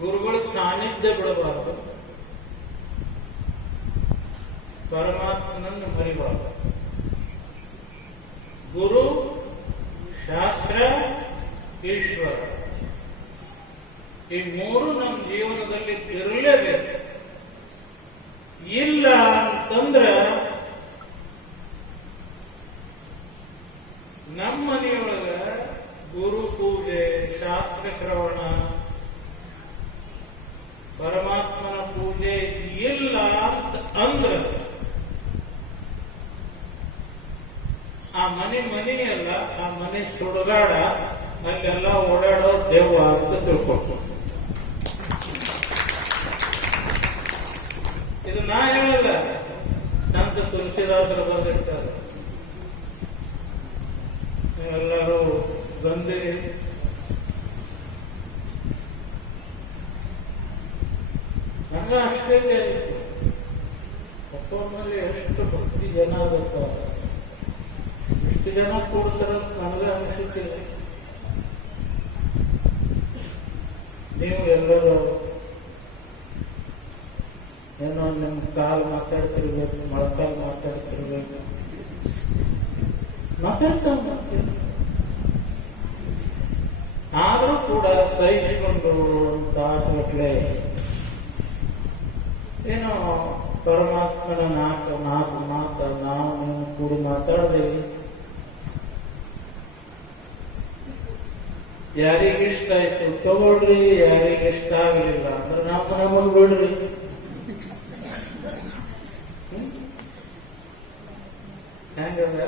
ಗುರುಗಳ ಸಾನ್ನಿಧ್ಯ ಬಿಡಬಾರದು, ಪರಮಾತ್ಮನನ್ನು ಮರಿಬಾರದು. ಗುರು, ಶಾಸ್ತ್ರ, ಈಶ್ವರ, ಈ 3 ನಮ್ಮ ಜೀವನದಲ್ಲಿ ಇರಲೇಬೇಕು. ಇಲ್ಲ ಅಂತಂದ್ರೆ ನಮ್ಮ ಮನೆಯೊಳಗ ಗುರು ಪೂಜೆ, ಶಾಸ್ತ್ರ ಶ್ರವಣ ತಿಳ್ಕೊಟ್ಟು. ಇದು ನಾ ಹೇಳಲ್ಲ, ಸಂತ ತುಳಸಿದಾಸರು ಬರೆದಿರ್ತಾರೆ. ನೀವೆಲ್ಲರೂ ಬಂದಿರಿ. ನಂಗ ಅಷ್ಟೇ ಆಯಿತು. ಒಬ್ಬೊಮ್ಮಲ್ಲಿ ಎಷ್ಟು ಭಕ್ತಿ ಜನ ಆಗತ್ತ, ಎಷ್ಟು ಜನ ಕೂಡ್ತಾರ ನನಗೆ ಅನಿಸುತ್ತಿಲ್ಲ. ನೀವು ಎಲ್ಲರೂ ಏನೋ ನಿಮ್ಮ ಕಾಲು ಮಾತಾಡ್ತಿರ್ಬೇಕು, ಮೊಳಕಾಲು ಮಾತಾಡ್ತಿರ್ಬೇಕು, ಮಾತಾಡ್ತಾ ಮಾಡ್ತೀವಿ. ಆದರೂ ಕೂಡ ಸಹಿಸಿಕೊಂಡು ತಾಸುಗಟ್ಟಲೆ ಏನೋ ಪರಮಾತ್ಮನ ನಾಲ್ಕು ಮಾತು ನಾವು ನೀವು ಕೂಡಿ ಮಾತಾಡದೇವಿ. ಯಾರಿಗಿಷ್ಟ ಆಯ್ತು ತಗೊಳ್ರಿ, ಯಾರಿಗಿಷ್ಟ ಆಗಲಿಲ್ಲ ಅಂದ್ರೆ ನಮಗ್ ಬಿಡ್ರಿ. ಹೆಂಗಂದ್ರ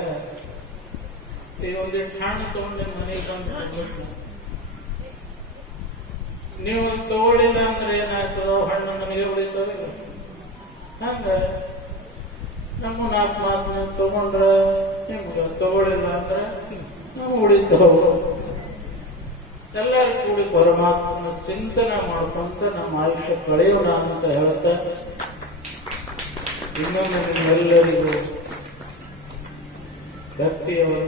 ಈಗ ಒಂದಿಷ್ಟು ಹಣ್ಣು ತಗೊಂಡು ಮನೆಗೆ ಬಂದು ನೀವು ತಗೊಳ್ಳಿಲ್ಲ ಅಂದ್ರೆ ಏನಾಯ್ತದೋ ಹಣ್ಣು ನಮಗೆ ಉಳಿತದೆ. ಹಂಗ ನಮ್ಮ ನಾಲ್ಕು ಮಾತು ತಗೊಂಡ್ರ ನಿಮ್ಗ, ತಗೊಳ್ಳಿಲ್ಲ ಅಂದ್ರೆ ನಾವು ಉಳಿತವ. ಎಲ್ಲರೂ ಕೂಡಿ ಪರಮಾತ್ಮನ ಚಿಂತನೆ ಮಾಡ್ಕೊಂತ ನಮ್ಮ ಆಯುಷ್ಯ ಕಳೆಯೋಣ ಅಂತ ಹೇಳ್ತಾ ಇನ್ನೊಮ್ಮೆ ನಿಮ್ಮೆಲ್ಲರಿಗೂ ಭಕ್ತಿಯವರ